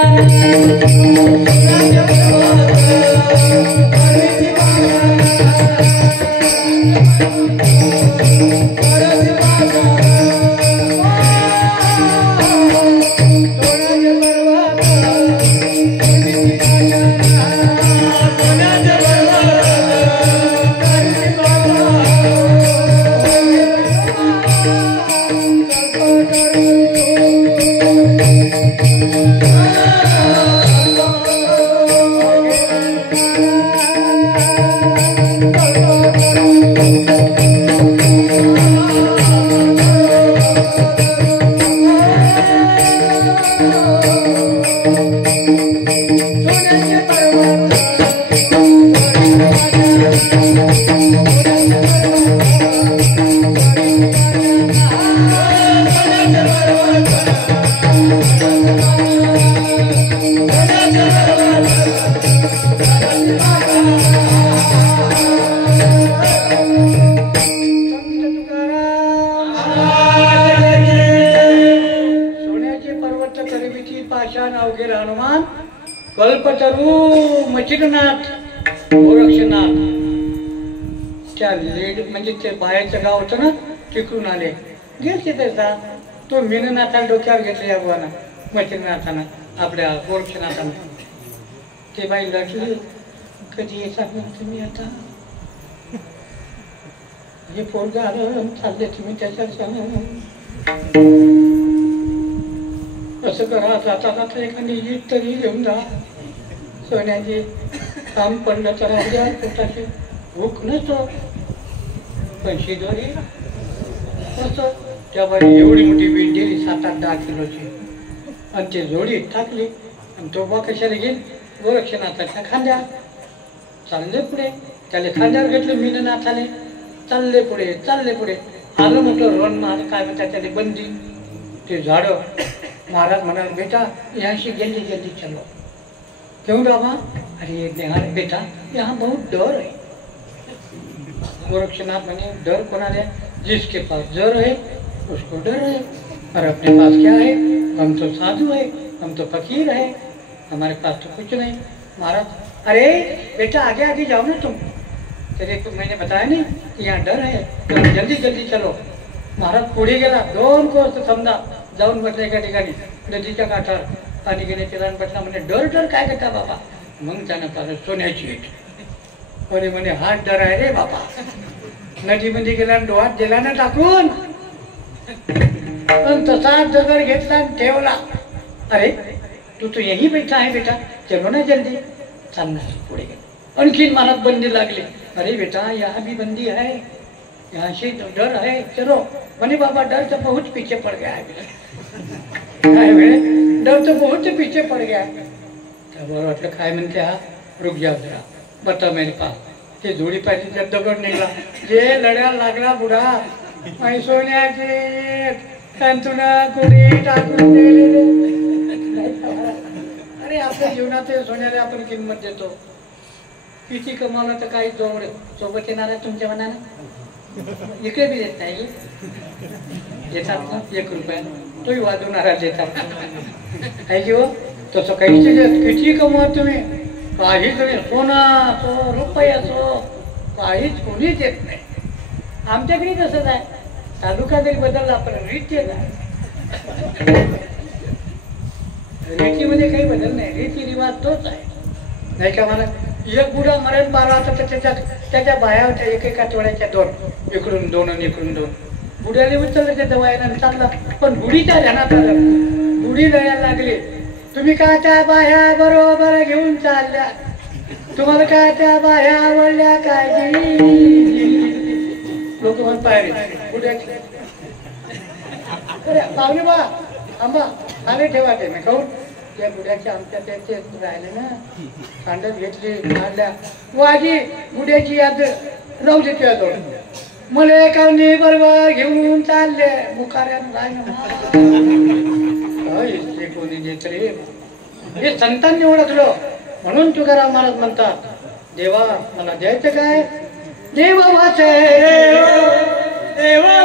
कल्पतरू मचिरनाथ गोरक्षनाथ त्या लेड म्हणजे ते बाहेरचं गाव होतं ना तिकडून आले गेलते त्याचा तो मीननाथाला डोक्यावर घेतले या बुवाना मचिरनाथानं आपल्या गोरक्षनाथानं. ते बाई लढली कधी येतात मग तुम्ही आता? हे पोरग आलं चालले तुम्ही त्याच्या असं करा. जाता जाता एखादी ईद तरी घेऊन जा. सोन्याची काम पडलं तर अवघ्या पोटाची भूक नसतो पण शिदोरी असं. त्यामुळे एवढी मोठी वीट दिली 7-8-10 किलोची आणि ती जोडी टाकली आणि तो बा कशाला घेईल गोरक्षनाथाच्या खांद्या. चालले पुढे त्याला खांद्यावर घेतलं मीन नाथाने. चालले पुढे आलं मोठं रण महाराज काय म्हणतात त्याने बंदी ते झाडं. महाराज म्हणाल बेटा यहाँ जल्दी जल्दी चलो. क्यों बाबा? अरे निहार बेटा यहाँ बहुत डर है. गोरक्षनाथ म्हणे डर कोणाला? जिसके पास जर है उसको डर है और अपने पास क्या है? हम तो साधु है, हम तो फकीर है, हमारे पास तो कुछ नहीं. महाराज अरे बेटा आगे आगे जाओ ना तुम. तेरे को मैंने बताया नहीं कि यहाँ डर है तो जल्दी जल्दी चलो. महाराज पुढे गेला 2 कोस समजा जाऊन म्हटलं एका ठिकाणी नदीच्या काठावर पाणी घेण्याचे रान म्हटलं म्हणे डर डर काय करता बाबा? मग त्यानं पाहिलं सोन्याची ईट. अरे म्हणे हात डर आहे रे बाबा. नदीमध्ये गेला डोहात दिला ना टाकून पण तसाच दगड घेतला आणि ठेवला. अरे तू तो यही बैठा है बेटा, चलो ना जल्दी. चालणार पुढे गेला. आणखीन मनात बंदी लागली. अरे बेटा यहाँ भी बंदी है, यहाँ से डर है, चलो. म्हणे बाबा डर तो बहुत पीछे पड़ गया है. काय म्हणे डर तो बहुत पीछे पड़ गया है. त्याबरोबर वाटलं काय म्हणते हा, रुक जा जरा, बता मेरे पास. ते जोडी पाहिजे त्यात दगड निघला. जे लढ्याला लागला बुडा माई सोन्याचे तंतुना कुडी टाकून दिलेले. अरे आपल्या जीवनात सोन्याला आपण किंमत देतो. किती कमावलं तर काही जोड सोबत येणार आहे तुमच्या मनानं. इकडे बी देत नाही देतात ना 1 रुपया तोही वाजवणारा देतात आहे की हो. तसं काहीच किती कमवा तुम्ही काहीच नाही. सोना असो रुपये असो काहीच कोणीच येत नाही. आमच्याकडे तसंच आहे. तालुका जरी बदलला पण रीती नाही. रीतीमध्ये काही बदल नाही. रीतिरिवाज तोच आहे नाही का. मला एक बुडा मरण मारला तर त्याच्या बाया होत्या एकेका तोड्याच्या 2 इकडून 2 आणि इकडून 2. बुड्याने उचललं त्या दवाईला चालला पण बुडीच्या ध्यानात आलं. बुडी लढायला लागली. तुम्ही का त्या बाया बरोबर घेऊन चालल्या? तुम्हाला काय त्या बाया आवडल्या काय? लोक म्हणत पाहिजे बुड्याची. अरे पाहुणे बा आंबा आले ठेवा ते मी खाऊन. त्या बुड्याच्या आमच्या त्याचे राहिले ना सांडत घेतली काढल्या. वाजी बुड्याची याद राहू दे तुझ्याजवळ. मला एकाने बरोबर घेऊन चालले मुखाऱ्यानं राहिलं कोणी देत रे. हे संतांनी ओळखलं म्हणून तुकाराम महाराज म्हणतात देवा मला द्यायचं काय? देवा वाचे देवा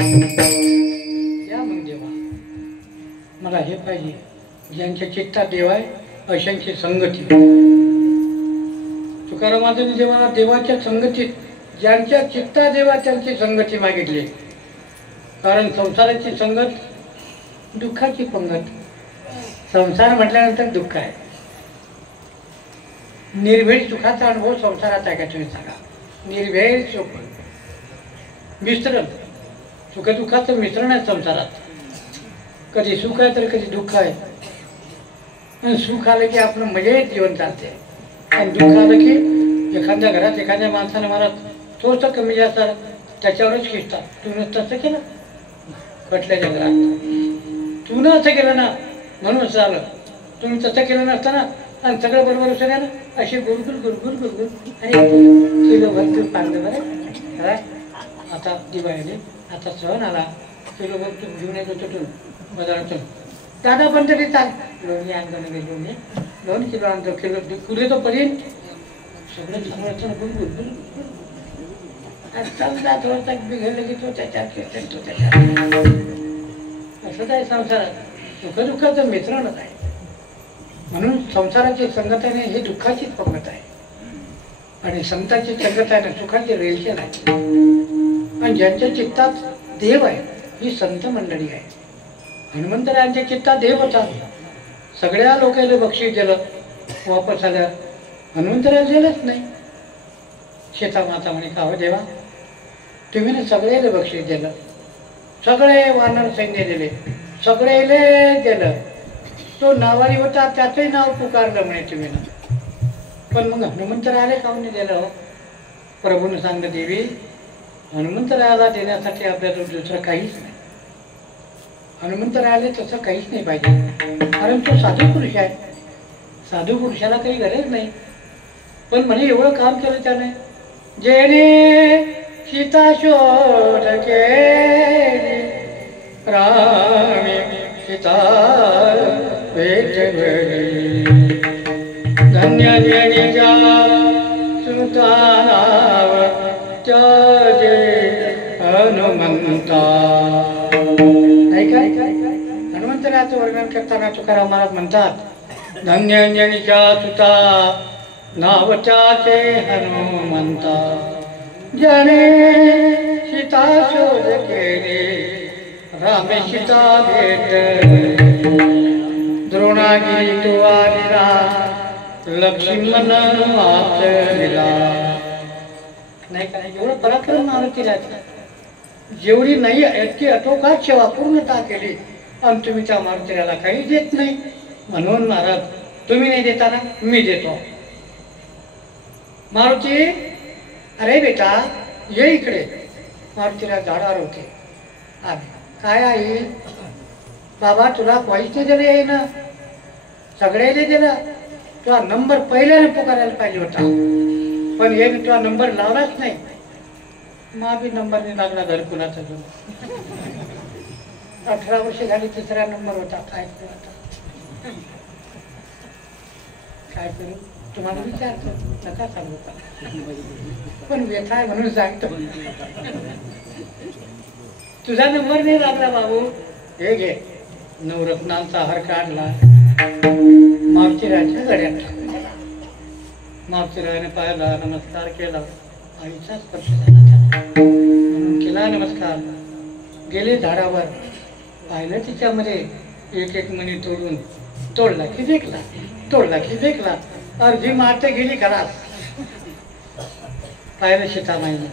या मग देवा, मला हे पाहिजे, ज्यांच्या चित्तात देव आहे अशांची संगती. तुकारामांनी देवाला देवाच्या संगतीत, ज्यांच्या चित्ता देवा त्यांची संगती मागितली. कारण संसाराची संगत दुःखाची पंगत. संसार म्हटल्यानंतर दुःख आहे. निर्भेळ सुखाचा अनुभव संसारात आहे का तुम्ही सांगा? निर्भेळ सुख, मिश्रण, सुखदुःखाचं मिश्रण आहे संसारात. कधी सुख आहे तर कधी दुःख आहे. आणि सुख आलं की आपलं मजेत जीवन चालते, आणि दुःख आलं की एखाद्या घरात एखाद्या माणसाने मला थोडंसं कमी जास्त त्याच्यावरच खिचतात. तू तसं केलं खटल्याच्या घरात, तू न असं केलं ना म्हणून असं झालं, तुम्ही तसं केलं नसतं ना आणि सगळं बरोबर असं ना, अशी गुरगुर गुरगुर गुरगुर. अरे किलो भरपूर पाडलं बरं. आता दिवाळीने आता सण आला, किलो भरपूर घेऊन येतो तुटून बाजारातून. दादा पण तरी चाल लोणी आणतो गेलो मी, 2 किलो आणतो, किलो पुरे तो पर्यंत सगळं चांगलं गुरगुर. समजा थोडंसं बिघडलं की तो त्याच्यात खेळतो, तो त्याच्यात. असंच आहे संसारात, सुखदुःखाचं मिश्रणच आहे. म्हणून संसाराची संगत आहे हे दुःखाचीच पंगत आहे, आणि संताची संगत आहे ना सुखाची रेलचेल आहे. आणि ज्यांच्या चित्तात देव आहे ही संत मंडळी आहे. हनुमंतरायांच्या चित्तात देव होता. सगळ्या लोकांना बक्षीस दिलं, वापस आलं. हनुमंतराला दिलंच नाही. शेता माता म्हणे का हो देवा, तुम्ही ना सगळेले बक्षीस दिलं, सगळे वानर सैन्य दिले, सगळेले दिलं. तो नावारी होता त्याचंही नाव पुकारलं म्हणे तुम्ही ना, पण मग हनुमंतरायाला काहून नाही दिलं? प्रभूने सांगलं देवी, हनुमंतरायाला देण्यासाठी आपल्याला दुसरं काहीच नाही. हनुमंतरायाला तसं काहीच नाही पाहिजे, कारण तो साधू पुरुष आहे. साधू पुरुषाला काही गरज नाही. पण म्हणे एवढं काम केलं त्याने, जेणे सीता शोध केली, रामी सीता भेट घरी, धन्य जेणीच्या सुतानाव त्याजे हनुमंता. ऐका, हनुमंतरायाचं वर्णन करताना तुकाराम महाराज म्हणतात, धन्य जेणीच्या सुता नाव त्याचे हनुमंता, ज्याने सीता शोध केली, रामे सीता भेट, द्रोणागिरी तो आदिला, लक्ष्मण वाचला. नाही का, एवढं पराक्रम मारुतीला, जेवढी नाही इतकी अटोकाट सेवा पूर्णता केली, आणि तुम्ही त्या मारुतीला काही देत नाही. म्हणून महाराज तुम्ही नाही देता ना, मी देतो. मारुती, अरे बेटा ये इकडे. मारुतीला झाडावर होते. काय आहे बाबा, तुला काहीच नाही दिलं आहे ना, सगळ्याला दिलं. तुला नंबर पहिल्याने पुकारायला पाहिजे होता, पण हे तुला नंबर लावलाच नाही. मा बी नंबर नाही लागला घरकुलाचा. जो 18 वर्ष झाली, 3रा नंबर होता. काय करू आता, काय करू? तुम्हाला विचारतो, नका सांगू का, पण व्यथा आहे म्हणून सांगतो. तुझा नंबर नाही लागला बाबू, हे घे. नवरत्नांचा हार काढला, मावतीराच्या गड्यात टाकला. मावतीराने पाहिला, नमस्कार केला. आईचा स्पर्श झाला त्याला, म्हणून केला नमस्कार. गेले झाडावर, पाहिलं तिच्यामध्ये एक एक मणी तोडून, तोडला की देखला, तोडला की देखला. अर्धी माते गेली घरात. पाहिलं सीतामाईने.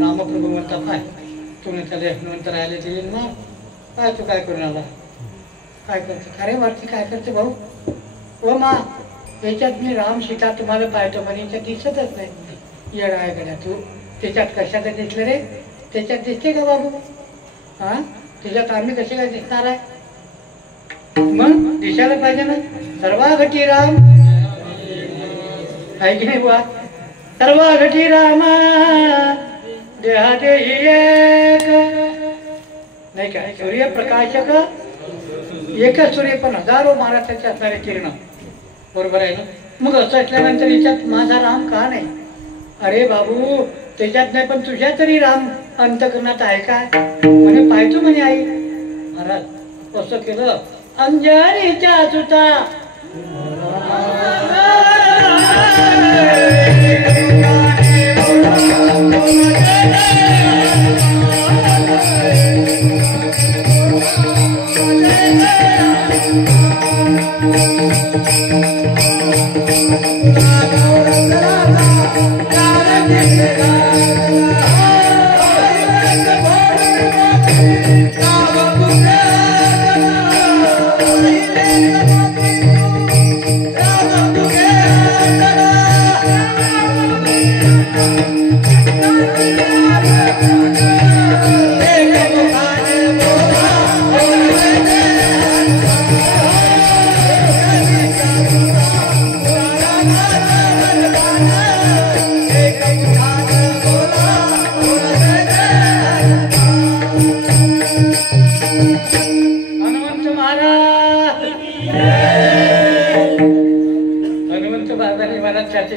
रामप्रभू म्हणता, पाय तुम्ही त्याला हनुमंत राहिले ते येईल ना, काय तू काय करून आला, काय करते? अरे वरती काय करते भाऊ? व मा, याच्यात मी राम सीता तुम्हाला पाहतो, पण याच्यात दिसतच नाही. येडा आहे गड्या तू, त्याच्यात कशात दिसलं रे? त्याच्यात दिसते का बाबू? हा, त्याच्यात आम्ही कसे काय दिसणार आहे? मग दिसायला पाहिजे ना. सर्वा घटी राम आहे की नाही बुवा? सर्वा घटी रामा देहा देही एक, नाही का? सूर्यप्रकाशक एकच सूर्य, पण हजारो महाराष्ट्राचे असणारे किरण. बरोबर आहे ना? मग असं असल्यानंतर याच्यात माझा राम का नाही? अरे बाबू, त्याच्यात नाही पण तुझ्या तरी राम अंतकरणात आहे काय म्हणे पाहतो म्हणे आई. महाराज असं केलं अंजनीच्या सुता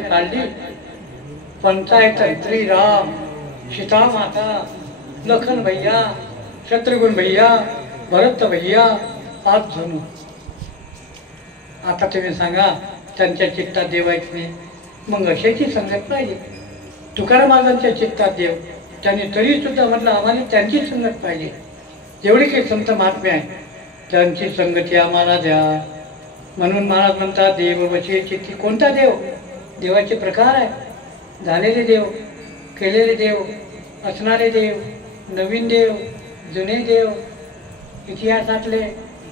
काढली. पंचायत श्रीराम, सीता माता, लखन भैया, शत्रुघ्न भैया, भरत भैया, 5 जण. आता तुम्ही सांगा त्यांच्या चित्तात देवायच नाही मग अशाची संगत पाहिजे. तुकाराम महाराजांच्या चित्तात देव त्यांनी तरी सुद्धा म्हटलं आम्हाला त्यांची संगत पाहिजे. जेवढी काही संत महात्मे आहे त्यांची संगती आम्हाला द्या. म्हणून महाराज म्हणतात देव वशी चित्ती. कोणता देव? देवाचे प्रकार आहे. झालेले देव, केलेले देव, असणारे देव, नवीन देव, जुने देव, इतिहासातले,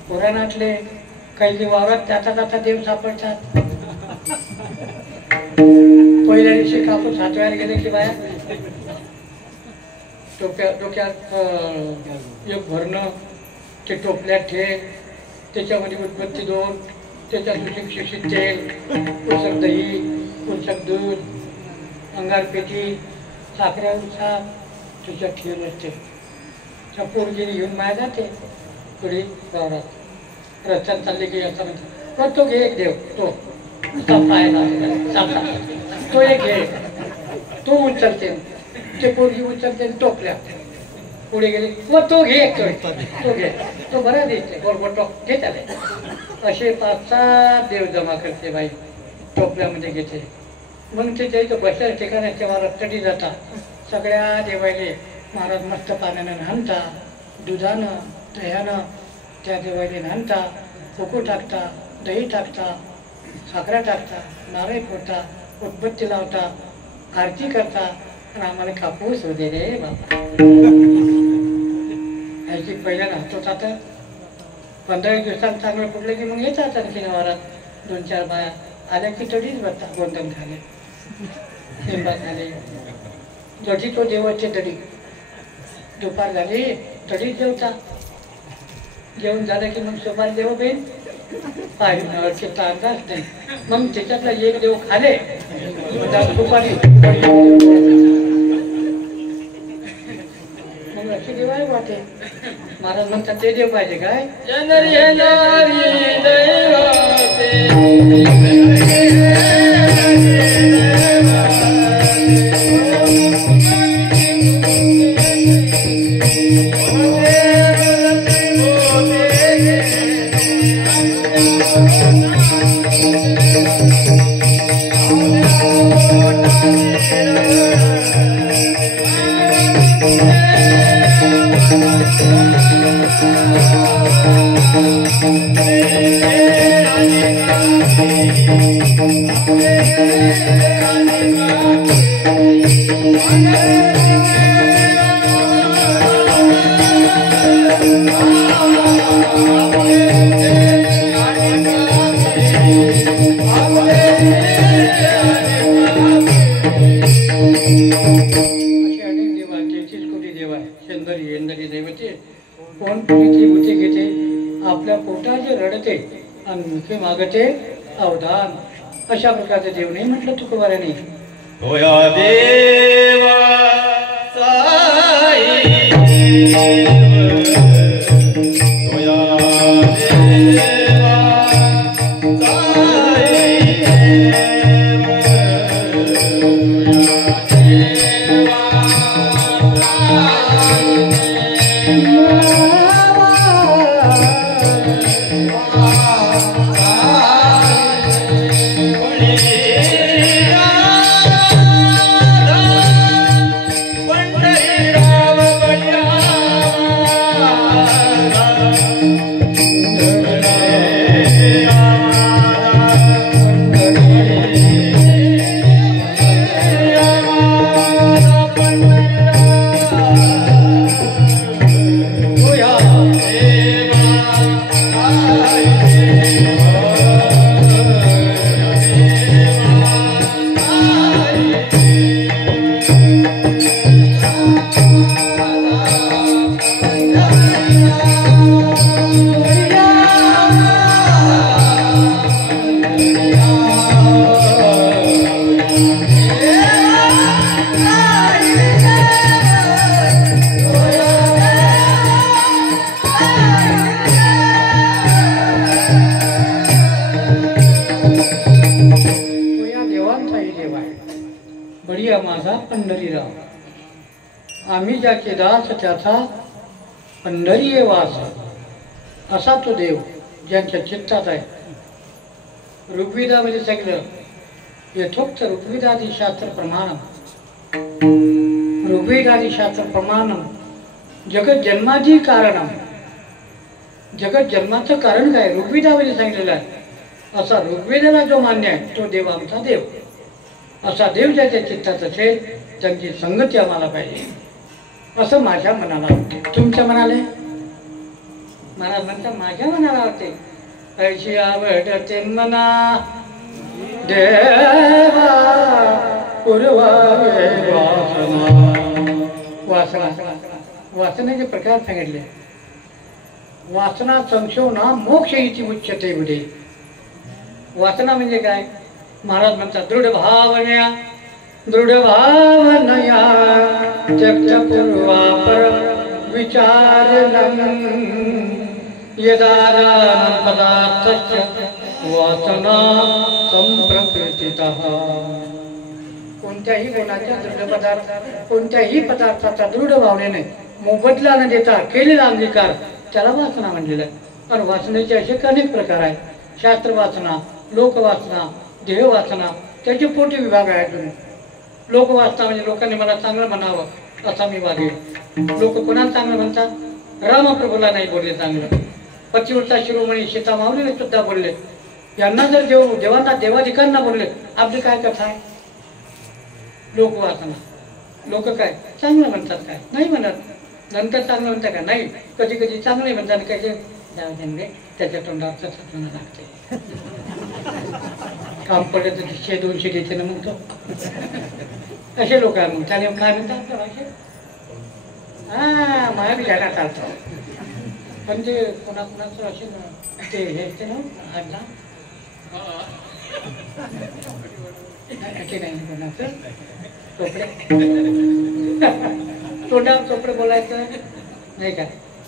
पुराणातले, काही वावरात जाता जाता देव सापडतात. पहिल्या दिवशी कापूस हातवायला गेले की बाया डोक्यात एक भरणं, ते टोपल्यात ठेव, त्याच्यामध्ये उदबत्ती 2, त्याच्यात सुशिक्षित तेल, पुसक दही, पुसक दूध, अंगारपेटी, साखऱ्या उसा त्याच्यात ठेवून असते. त्या पोरगीने घेऊन माया जाते पुढे वावरात. रस्त्यात चालले की असं म्हणते तो घे एक देव, तो तो एक घे, तो उचलते, ते पोरगी उचलते टोपल्या पुढे गेले व तो घे एक, तो घे, तो बरा दिसते बरोबर टोक घे त्याला. असे 5-7 देव जमा करते बाई, टोपल्यामध्ये घेते. मग ते इथं बसल्या ठिकाणाच्या वारात तडी जातात. सगळ्या देवाले महाराज मस्त पाण्यानं न्हाणता, दुधानं दह्यानं त्या देवाले न्हाणता, कोको टाकता, दही टाकता, साखरा टाकता, नारळ फोडता, उदबत्ती लावता, आरती करता आणि आम्हाला कापूस होते रे बाबा. ह्याची पहिल्या राहतो आता 15 दिवसांत चांगलं फुटलं की मग येतात आणखी वारात 2-4 बाया आल्या की तडीच बसता. गोंधन खाले, लिंबा खाले, जडी तो देवाचे तडी. दुपार झाली तडी जेवता. जेवण झालं की मग सोपारी देव बेन पाहिजे अंदाज नाही. मग त्याच्यातला एक देव खाले दुपारी मग अशी देवाय वाटे. महाराज म्हणतात ते देव पाहिजे काय? आपल्या पोटाचे रडते आणि मुखे मागते अवधान. अशा प्रकारचे देव नाही म्हटलं तुकोबाराने. देवा पंढरीराव आम्ही ज्याचे दास त्याचा पंढरी वास असा तो देव ज्यांच्या चित्तात आहे। ऋग्वेदामध्ये सांगितलं यथोक्त ऋग्वेदादी शास्त्र प्रमाणम ऋग्वेदादी शास्त्र प्रमाणम जगत जन्माची कारणम जगत जन्माचं कारण काय ऋग्वेदामध्ये सांगितलेलं आहे। असा ऋग्वेदाला जो मान्य आहे तो देव आमचा देव असा देव ज्याच्या चित्तात असेल त्यांची संगती आम्हाला पाहिजे असं माझ्या मनाला वाटते। तुमच्या मनाले मला म्हणता माझ्या मनाला वाटते ऐशी आवडते मना देवा पूर्वावे वासना वासनेचे प्रकार सांगितले। वासना संशोना मोक्ष इति उच्यते बुद्धे। वासना म्हणजे काय महाराज म्हणतात दृढ भावनया त्यक्त पूर्वापर विचारणं यदा पदार्थस्य वासना संप्रकृतितः। कोणत्याही गुणाच्या दृढ पदार्थ कोणत्याही पदार्थाचा दृढ भावनेने मोबदला न देता केलेला अंगीकार त्याला वासना म्हणलेला आहे। पण वासनेचे असे अनेक प्रकार आहेत। शास्त्र वासना, लोकवासना, देहवासना त्याचे पोटी विभाग आहेत। लोकवासना म्हणजे लोकांनी मला चांगलं म्हणावं असा मी वागेल। लोक कोणाला चांगलं म्हणतात रामप्रभूला नाही बोलले चांगलं, पतिव्रता शिरोमणी सीता माऊलीने सुद्धा बोलले। यांना जर देवांना देवाधिकांना बोलले आपली काय कथा आहे। लोकवासना लोक काय चांगलं म्हणतात काय नाही म्हणत, नंतर चांगलं म्हणतात का नाही, कधी कधी चांगले म्हणतात काय ते त्याच्या तोंडावर सत्संग लागते काम पडलं तर 100-200 देते ना मग तो असे लोक आहे। मग त्याने काय म्हणतात हा मला बी जागा चालतो पण ते कोणाकोणाचं असे ते हे असते ना आडना नाही कोणाचं कपडे तोंडावर कपडे बोलायचं नाही का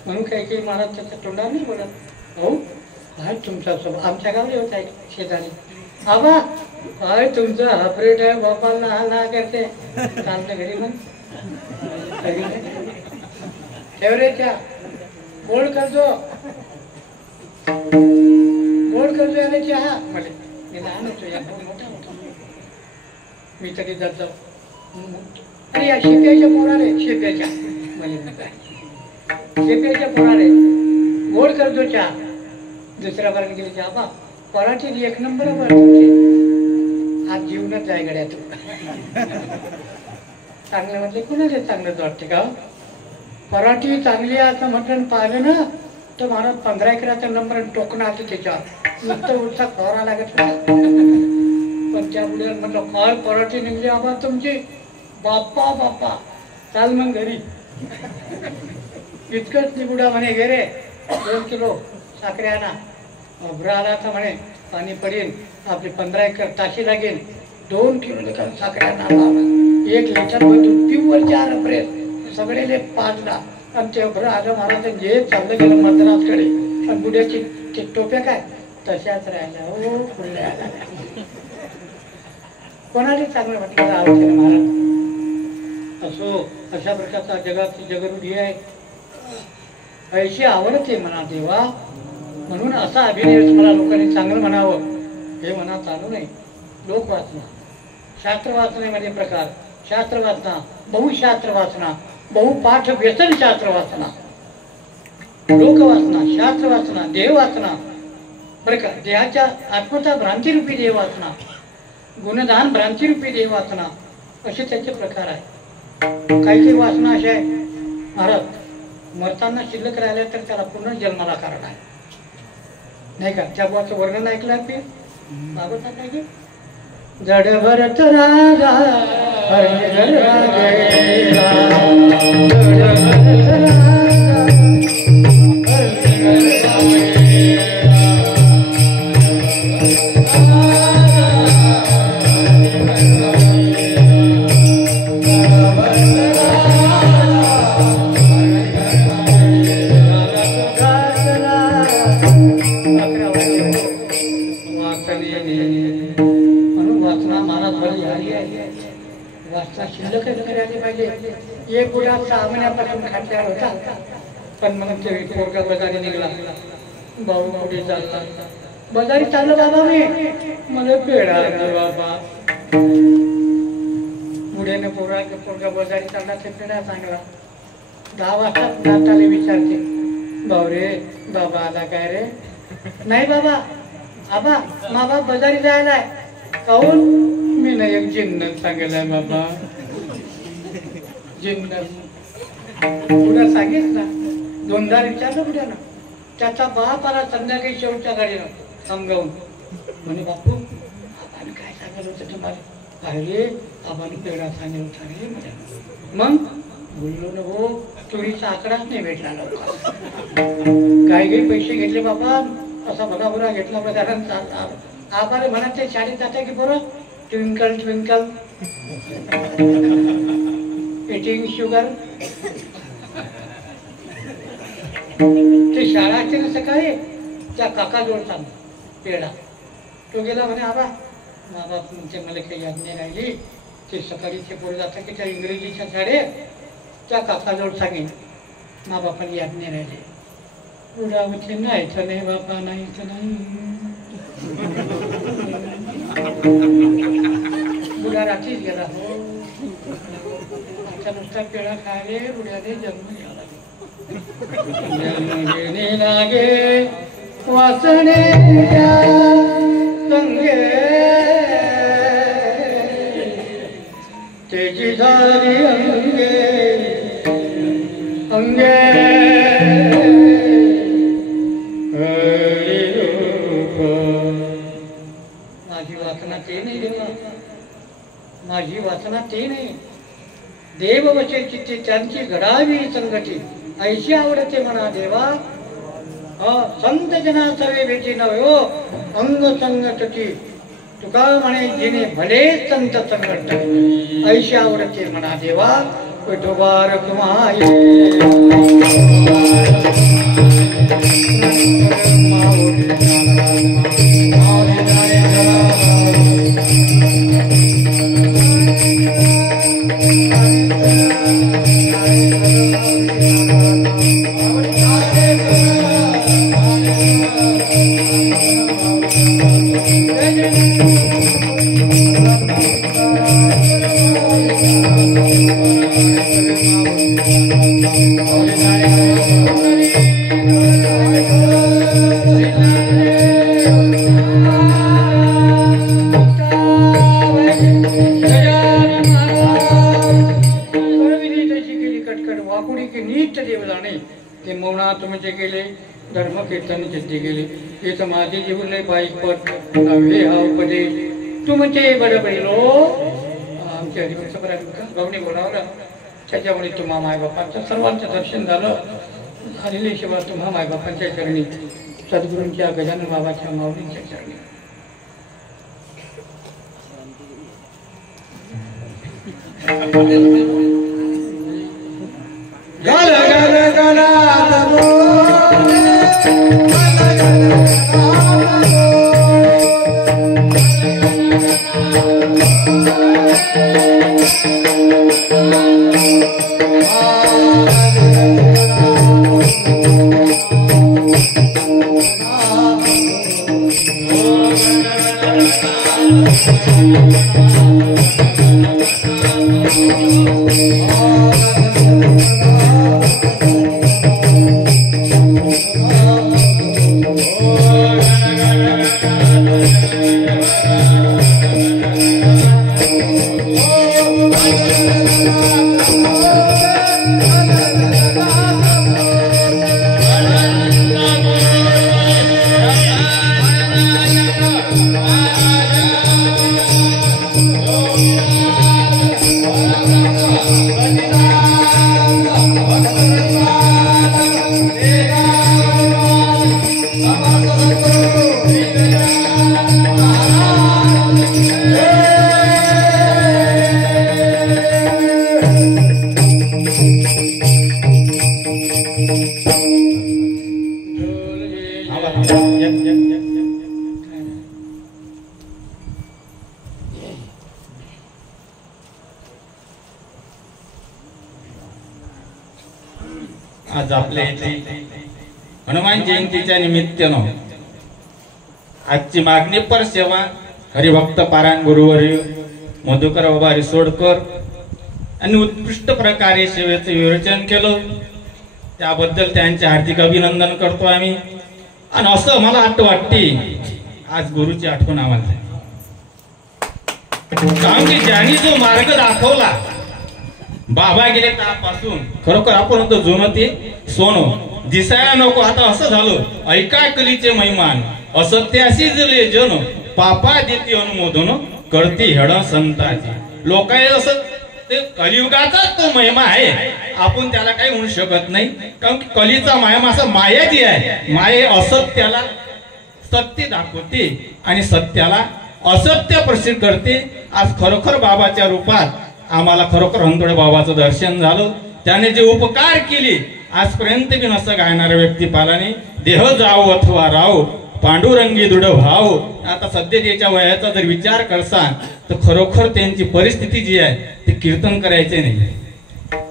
म्हणून काही काही महाराज त्याच्या तोंडावर नाही बोलत। हो काय तुमचा स्वभाव आमच्या गावले होता एक शेजारी आबा काय तुमचं हापरेट आहे बापाला हा करते चालतं घरी मग ठेवरेच्या गोड करतो याने चहा म्हणे मी लहान होतो या मोठा मोठा मी तरी जातो अरे या शेप्याच्या पोराले शेप्याच्या शेप्याच्या पोराले गोड करतो चहा दुसऱ्या बाराने गेली चहा बा पराठी 1 नंबर वर तुमची आज जीवनच जाय गड्यातून चांगलं म्हटलं कुणाला चांगलंच वाटते का पराठी चांगली असं म्हटलं पाहिलं ना तर महाराज 15 एकराचा नंबर टोकणं आलं त्याच्यावर नुसतं उत्साह फवारा लागत होता। पण त्या बुड्याला म्हटलं काय पराठी निघली आबा तुमची बाप्पा बाप्पा चाल मग घरी इतकंच निबुडा म्हणे गेरे 2 किलो साखरे आणा भुरा आला तर म्हणे पाणी पडेल आपली 15 एकर ताशी लागेल 2 किलो साखरे आणा 1 लिटर दूध प्युअर 4 अप्रेल सगळेले पाजला आणि ते भुरा आलं महाराज जे चाललं गेलं मद्रासकडे आणि बुड्याची ते टोप्या काय तशाच राहिल्या हो फुलल्या कोणाला चांगलं म्हटलं आवडते महाराज असो अशा प्रकारचा जगाची जगरूढी आहे ऐशी आवडते म्हणा देवा म्हणून असा अभिनय मला लोकांनी चांगलं म्हणावं हे मनात आलं नाही। लोकवाचना शास्त्र वाचनेमध्ये प्रकार शास्त्र वाचना बहुशास्त्र वाचना बहुपाठ व्यसन शास्त्र वाचना लोकवाचना शास्त्र वाचना देह वाचना बरं का देहाच्या आत्मता भ्रांतिरूपी देह वाचना गुणदान भ्रांतिरूपी देह वाचना असे त्याचे प्रकार आहे। काही काही वासना अशा आहे महाराज मरताना शिल्लक राहिल्या तर त्याला पुनर्जन्माला कारण आहे नाही का त्या बुवाचं वर्णन ऐकलं आहे ते भागवतात काय की जड भरत राजा शिल्लक आली पाहिजे. एक गुढा 6 महिन्यापासून खात्यावर होता, पण मग ते पोरगा बाजारी निघाला. भाऊ कुठे चालला? बाजारी चाललो बाबा मी. मला पेढा आणला बाबा. पुढे पोरगा बाजारी चालला ते पेढा चांगला. 10 वाजता दाताले विचारते, भाऊ रे बाबा आला काय रे? नाही बाबा, आबा बाबा बाजारी जायलाय. काहून? मी नाही एक जिन्नस सांगेलाय बाबा. जिन्नस पुढे सांगेच ना. 2दा विचारलं पुढे ना. त्याचा बाप आला संध्याकाळी शेवटच्या गाडीनं समजावून. म्हणे बापू आबाने काय सांगितलं होतं तुम्हाला? अरे आबाने पेढा सांगितलं होता रे म्हणे. मग बोललो ना हो, चोरीचा आकडाच नाही भेटला लवकर. काही पैसे घेतले बाबा, असा भराभरा घेतला बजारात चालला. आबाने म्हणा ते शाळेत जाते की बरं, ट्विंकल ट्विंकल इटिंग शुगर. ते शाळा असते ना सकाळी, त्या काका जोडता पेढा. तो गेला म्हणे आबा बाबा तुमचे मला काही याद नाही राहिली. ते सकाळी ते पोरं जातात की त्या इंग्रजीच्या शाळेत, त्या काकाजवळ सांगेन मा बापाला याद नाही राहिले. उडावचे नाहीच नाही बापा, नाहीच नाही. बुडा रात्रीच गेला. हो आता नुसता पेढा खायले बुड्याने जन्म घ्यावा लागे. वासणे संगे तेजी झाली अंगे अंगे. माझी वासना ते नाही देवा, माझी वासना ते नाही. देव वचे चित्ते त्यांची घडावी संगती, ऐशी आवडते म्हणा देवा. संत जना सवे भेटी नव्हे हो, अंग संगतची. तुका म्हणे जिने भले संत संगत, ऐशी आवडते म्हणा देवा. विठोबा रखुमाई धर्म कीर्तन जिद्दी गेले. हे तर माझे जीवन लय बाईक पट नव्हे हा उपदेश तुमचे बडबडिलो. आमच्या हरिवंश गवणी बोलावलं, त्याच्यामुळे तुम्हा मायबापांचं सर्वांचं दर्शन झालं. झालेले शिवाय तुम्हा मायबापांच्या चरणी, सद्गुरूंच्या गजानन बाबाच्या माऊलींच्या चरणी. गाला गाला गाला आज आपल्या इथे हनुमान जयंतीच्या निमित्तानं आजची मागणीपर सेवा हरिभक्त पारायण गुरुवर्य मधुकर बाबा रिसोडकर आणि उत्कृष्ट प्रकारे सेवेचं विवेचन केलं, त्याबद्दल त्यांचे हार्दिक अभिनंदन करतो आम्ही। आणि असं मला वाटते आज गुरुची आठवण आम्हाला, कारण की ज्यांनी जो मार्ग दाखवला बाबा गेले त्यापासून खरोखर आपण म्हणतो जुनं ते सोनं दिसाया नको। आता असं झालं ऐका कलीचे महिमान असत्याशी जले जन पापा देते अनुमोदन करते हेड संताची। लोकांनी असं ते कलियुगाचाच तो महिमा आहे, आपण त्याला काही म्हणू शकत नाही, कारण कलीचा महिमा असा माया जी आहे, माये असत्याला सत्य दाखवते आणि सत्याला असत्य प्रसिद्ध करते। आज खरोखर बाबाच्या रूपात आम्हाला खरोखर हंतोडे बाबाचं दर्शन झालं, त्याने जे उपकार केले आजपर्यंत बी नसं गायणाऱ्या व्यक्ती पालाने देह जाओ अथवा राहो पांडुरंगी दृढ भाव। आता सध्या त्याच्या वयाचा जर विचार करसान तर खरोखर त्यांची परिस्थिती जी आहे ते कीर्तन करायचे नाही,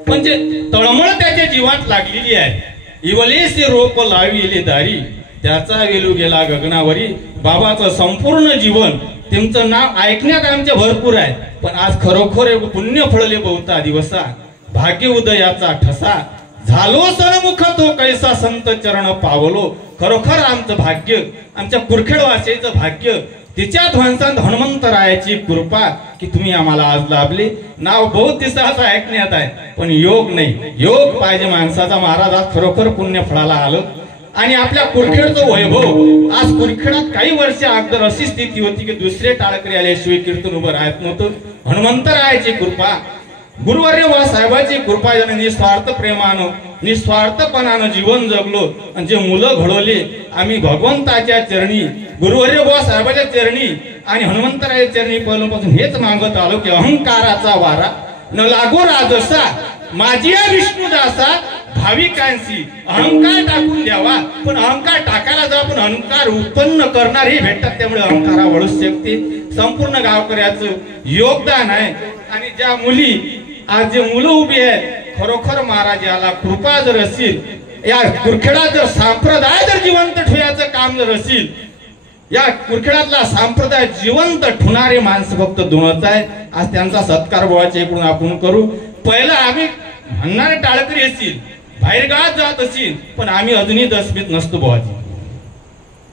म्हणजे तळमळ त्याच्या जीवात लागलेली आहे। इवलेसे रोप लाविले दारी त्याचा वेलू गेला गगनावरी। बाबाचं संपूर्ण जीवन तुमचं नाव ऐकण्यात आमच्या भरपूर आहे, पण आज खरोखर पुण्य फळले बहुता दिवसा भाग्य उदयाचा ठसा झालो सन्मुख तो कैसा संत चरण पावलो। खरोखर आमचं भाग्य, आमच्या कुरखेडवासीचं भाग्य तिच्या ध्वंसांत हनुमंतरायाची कृपा की तुम्ही आम्हाला आज लाभले। नाव बहुत दिवसाचं ऐकण्यात आहे, पण योग नाही, योग पाहिजे माणसाचा। महाराज आज खरोखर पुण्य फळाला आलो आणि आपल्या कुरखेडचं वैभव आज कुरखेडात काही वर्ष अगोदर अशी स्थिती होती की दुसरे टाळकरी आल्याशिवाय कीर्तन उभं राहत नव्हतं। हनुमंतरायाची कृपा, गुरुवर्य वा साहेबाची कृपा याने निस्वार्थ प्रेमानं निस्वार्थपणानं जीवन जगलो आणि जे मुलं घडवले आम्ही भगवंताच्या चरणी गुरुवर्य वा साहेबाच्या चरणी आणि हनुमंतराच्या चरणी पहिल्यापासून हेच मागत आलो की अहंकाराचा वारा न लागो राजसा माझिया विष्णुदासा भाविकांशी अहंकार टाकून द्यावा। पण अहंकार टाकायला जर आपण अहंकार उत्पन्न करणार हे भेटतात, त्यामुळे अहंकारा वळू शकते। संपूर्ण गावकऱ्याचं योगदान आहे आणि ज्या मुली आज जे मुलं उभी आहेत खरोखर महाराज याला कृपा जर असेल, या कुरखेडात जर संप्रदाय जर जिवंत ठेवायचं काम जर असेल, या कुरखेडातला संप्रदाय जिवंत ठेवणारे माणसं फक्त दोनच आहे। आज त्यांचा सत्कार बोवाच्या इकडून आपण करू। पहिला आम्ही म्हणणारे टाळकरी असतील बाहेरगावात जात असेल, पण आम्ही अजूनही दसमीत नसतो बोवाची।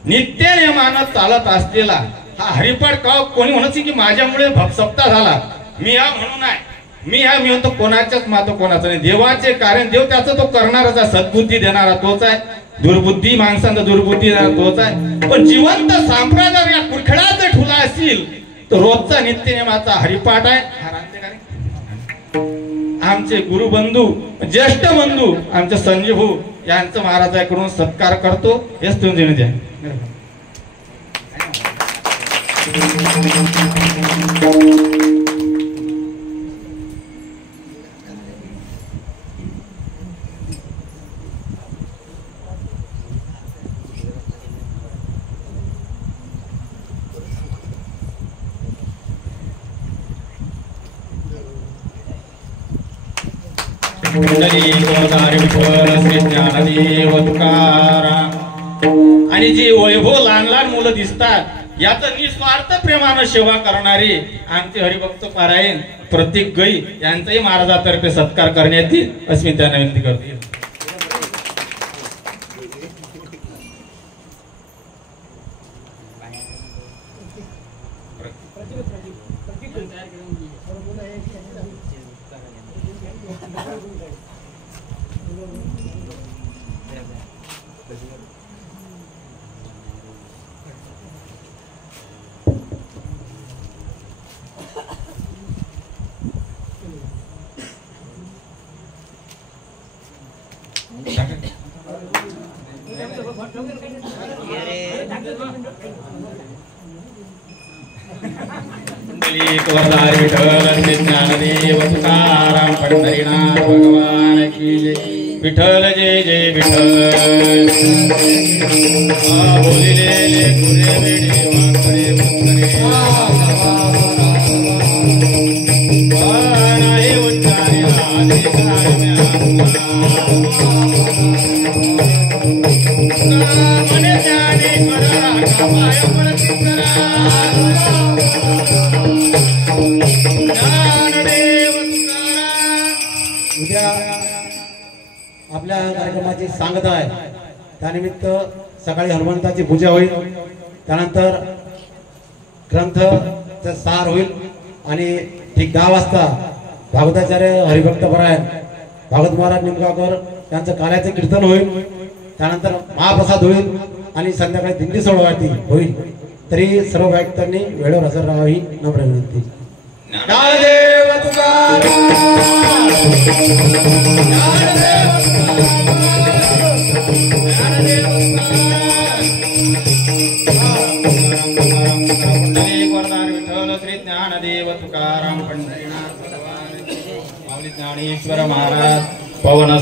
नित्य नेमानं चालत असलेला हा हरिपाठ का कोणी म्हणायची की माझ्यामुळे भक्सप्ता झाला, मी हा म्हणून आहे, मी म्हणतो कोणाच्याच मातो कोणाचं नाही। देवाचे कारण देव त्याचं तो करणारच आहे, सद्बुद्धी देणारा तोच आहे, दुर्बुद्धी माणसांचा दुर्बुद्धी देणारा तोच आहे। पण जिवंत संप्रदाय या कुरखेडात जर ठुला असेल तर रोजचा नित्यनेमाचा हरिपाठ आहे। आमचे गुरुबंधू ज्येष्ठ बंधू आमचे संजय भाऊ यांचं महाराजाकडून सत्कार करतो, हेच तुम्ही द्या। आणि जी वैभव लहान लहान मुलं दिसतात याचं निस्वार्थ प्रेमानं सेवा करणारे आमचे हरिभक्त पारायण प्रत्येक गई यांचाही महाराजातर्फे सत्कार करण्यात येईल अशी मी त्यांना विनंती करते। वरदार विठ्ठल ज्ञानदेव तुकाराम पंढरीनाथ भगवान की जय। विठ्ठल जय जय विठ्ठल। बोलिले पुरे वेडी वाकरे मुक्तरे वानाये उच्चारे आदि म्हणे ज्ञानेश्वर राखावाय पळती करा. ज्ञानदेव तुकाराम. उद्या आपल्या कार्यक्रमाची सांगता आहे, त्यानिमित्त सकाळी हनुमंताची पूजा होईल, त्यानंतर ग्रंथचा सार होईल आणि ठीक 10 वाजता भागवताचार्य हरिभक्त परायण भागवत महाराज निमगावकर यांचं कार्याचं कीर्तन होईल, त्यानंतर महाप्रसाद होईल आणि संध्याकाळी दिंडी सोडवायची होईल. तरी सर्व गायकांनी वेळेवर हजर राहावी ही नम्र विनंती. ज्ञानदेव तुकाराम. ज्ञानदेव ज्ञानदेव पुंडलिक वरदार विठ्ठल श्री ज्ञानदेव तुकाराम पंढरीनाथ भगवान माऊली ज्ञानेश्वर महाराज पवन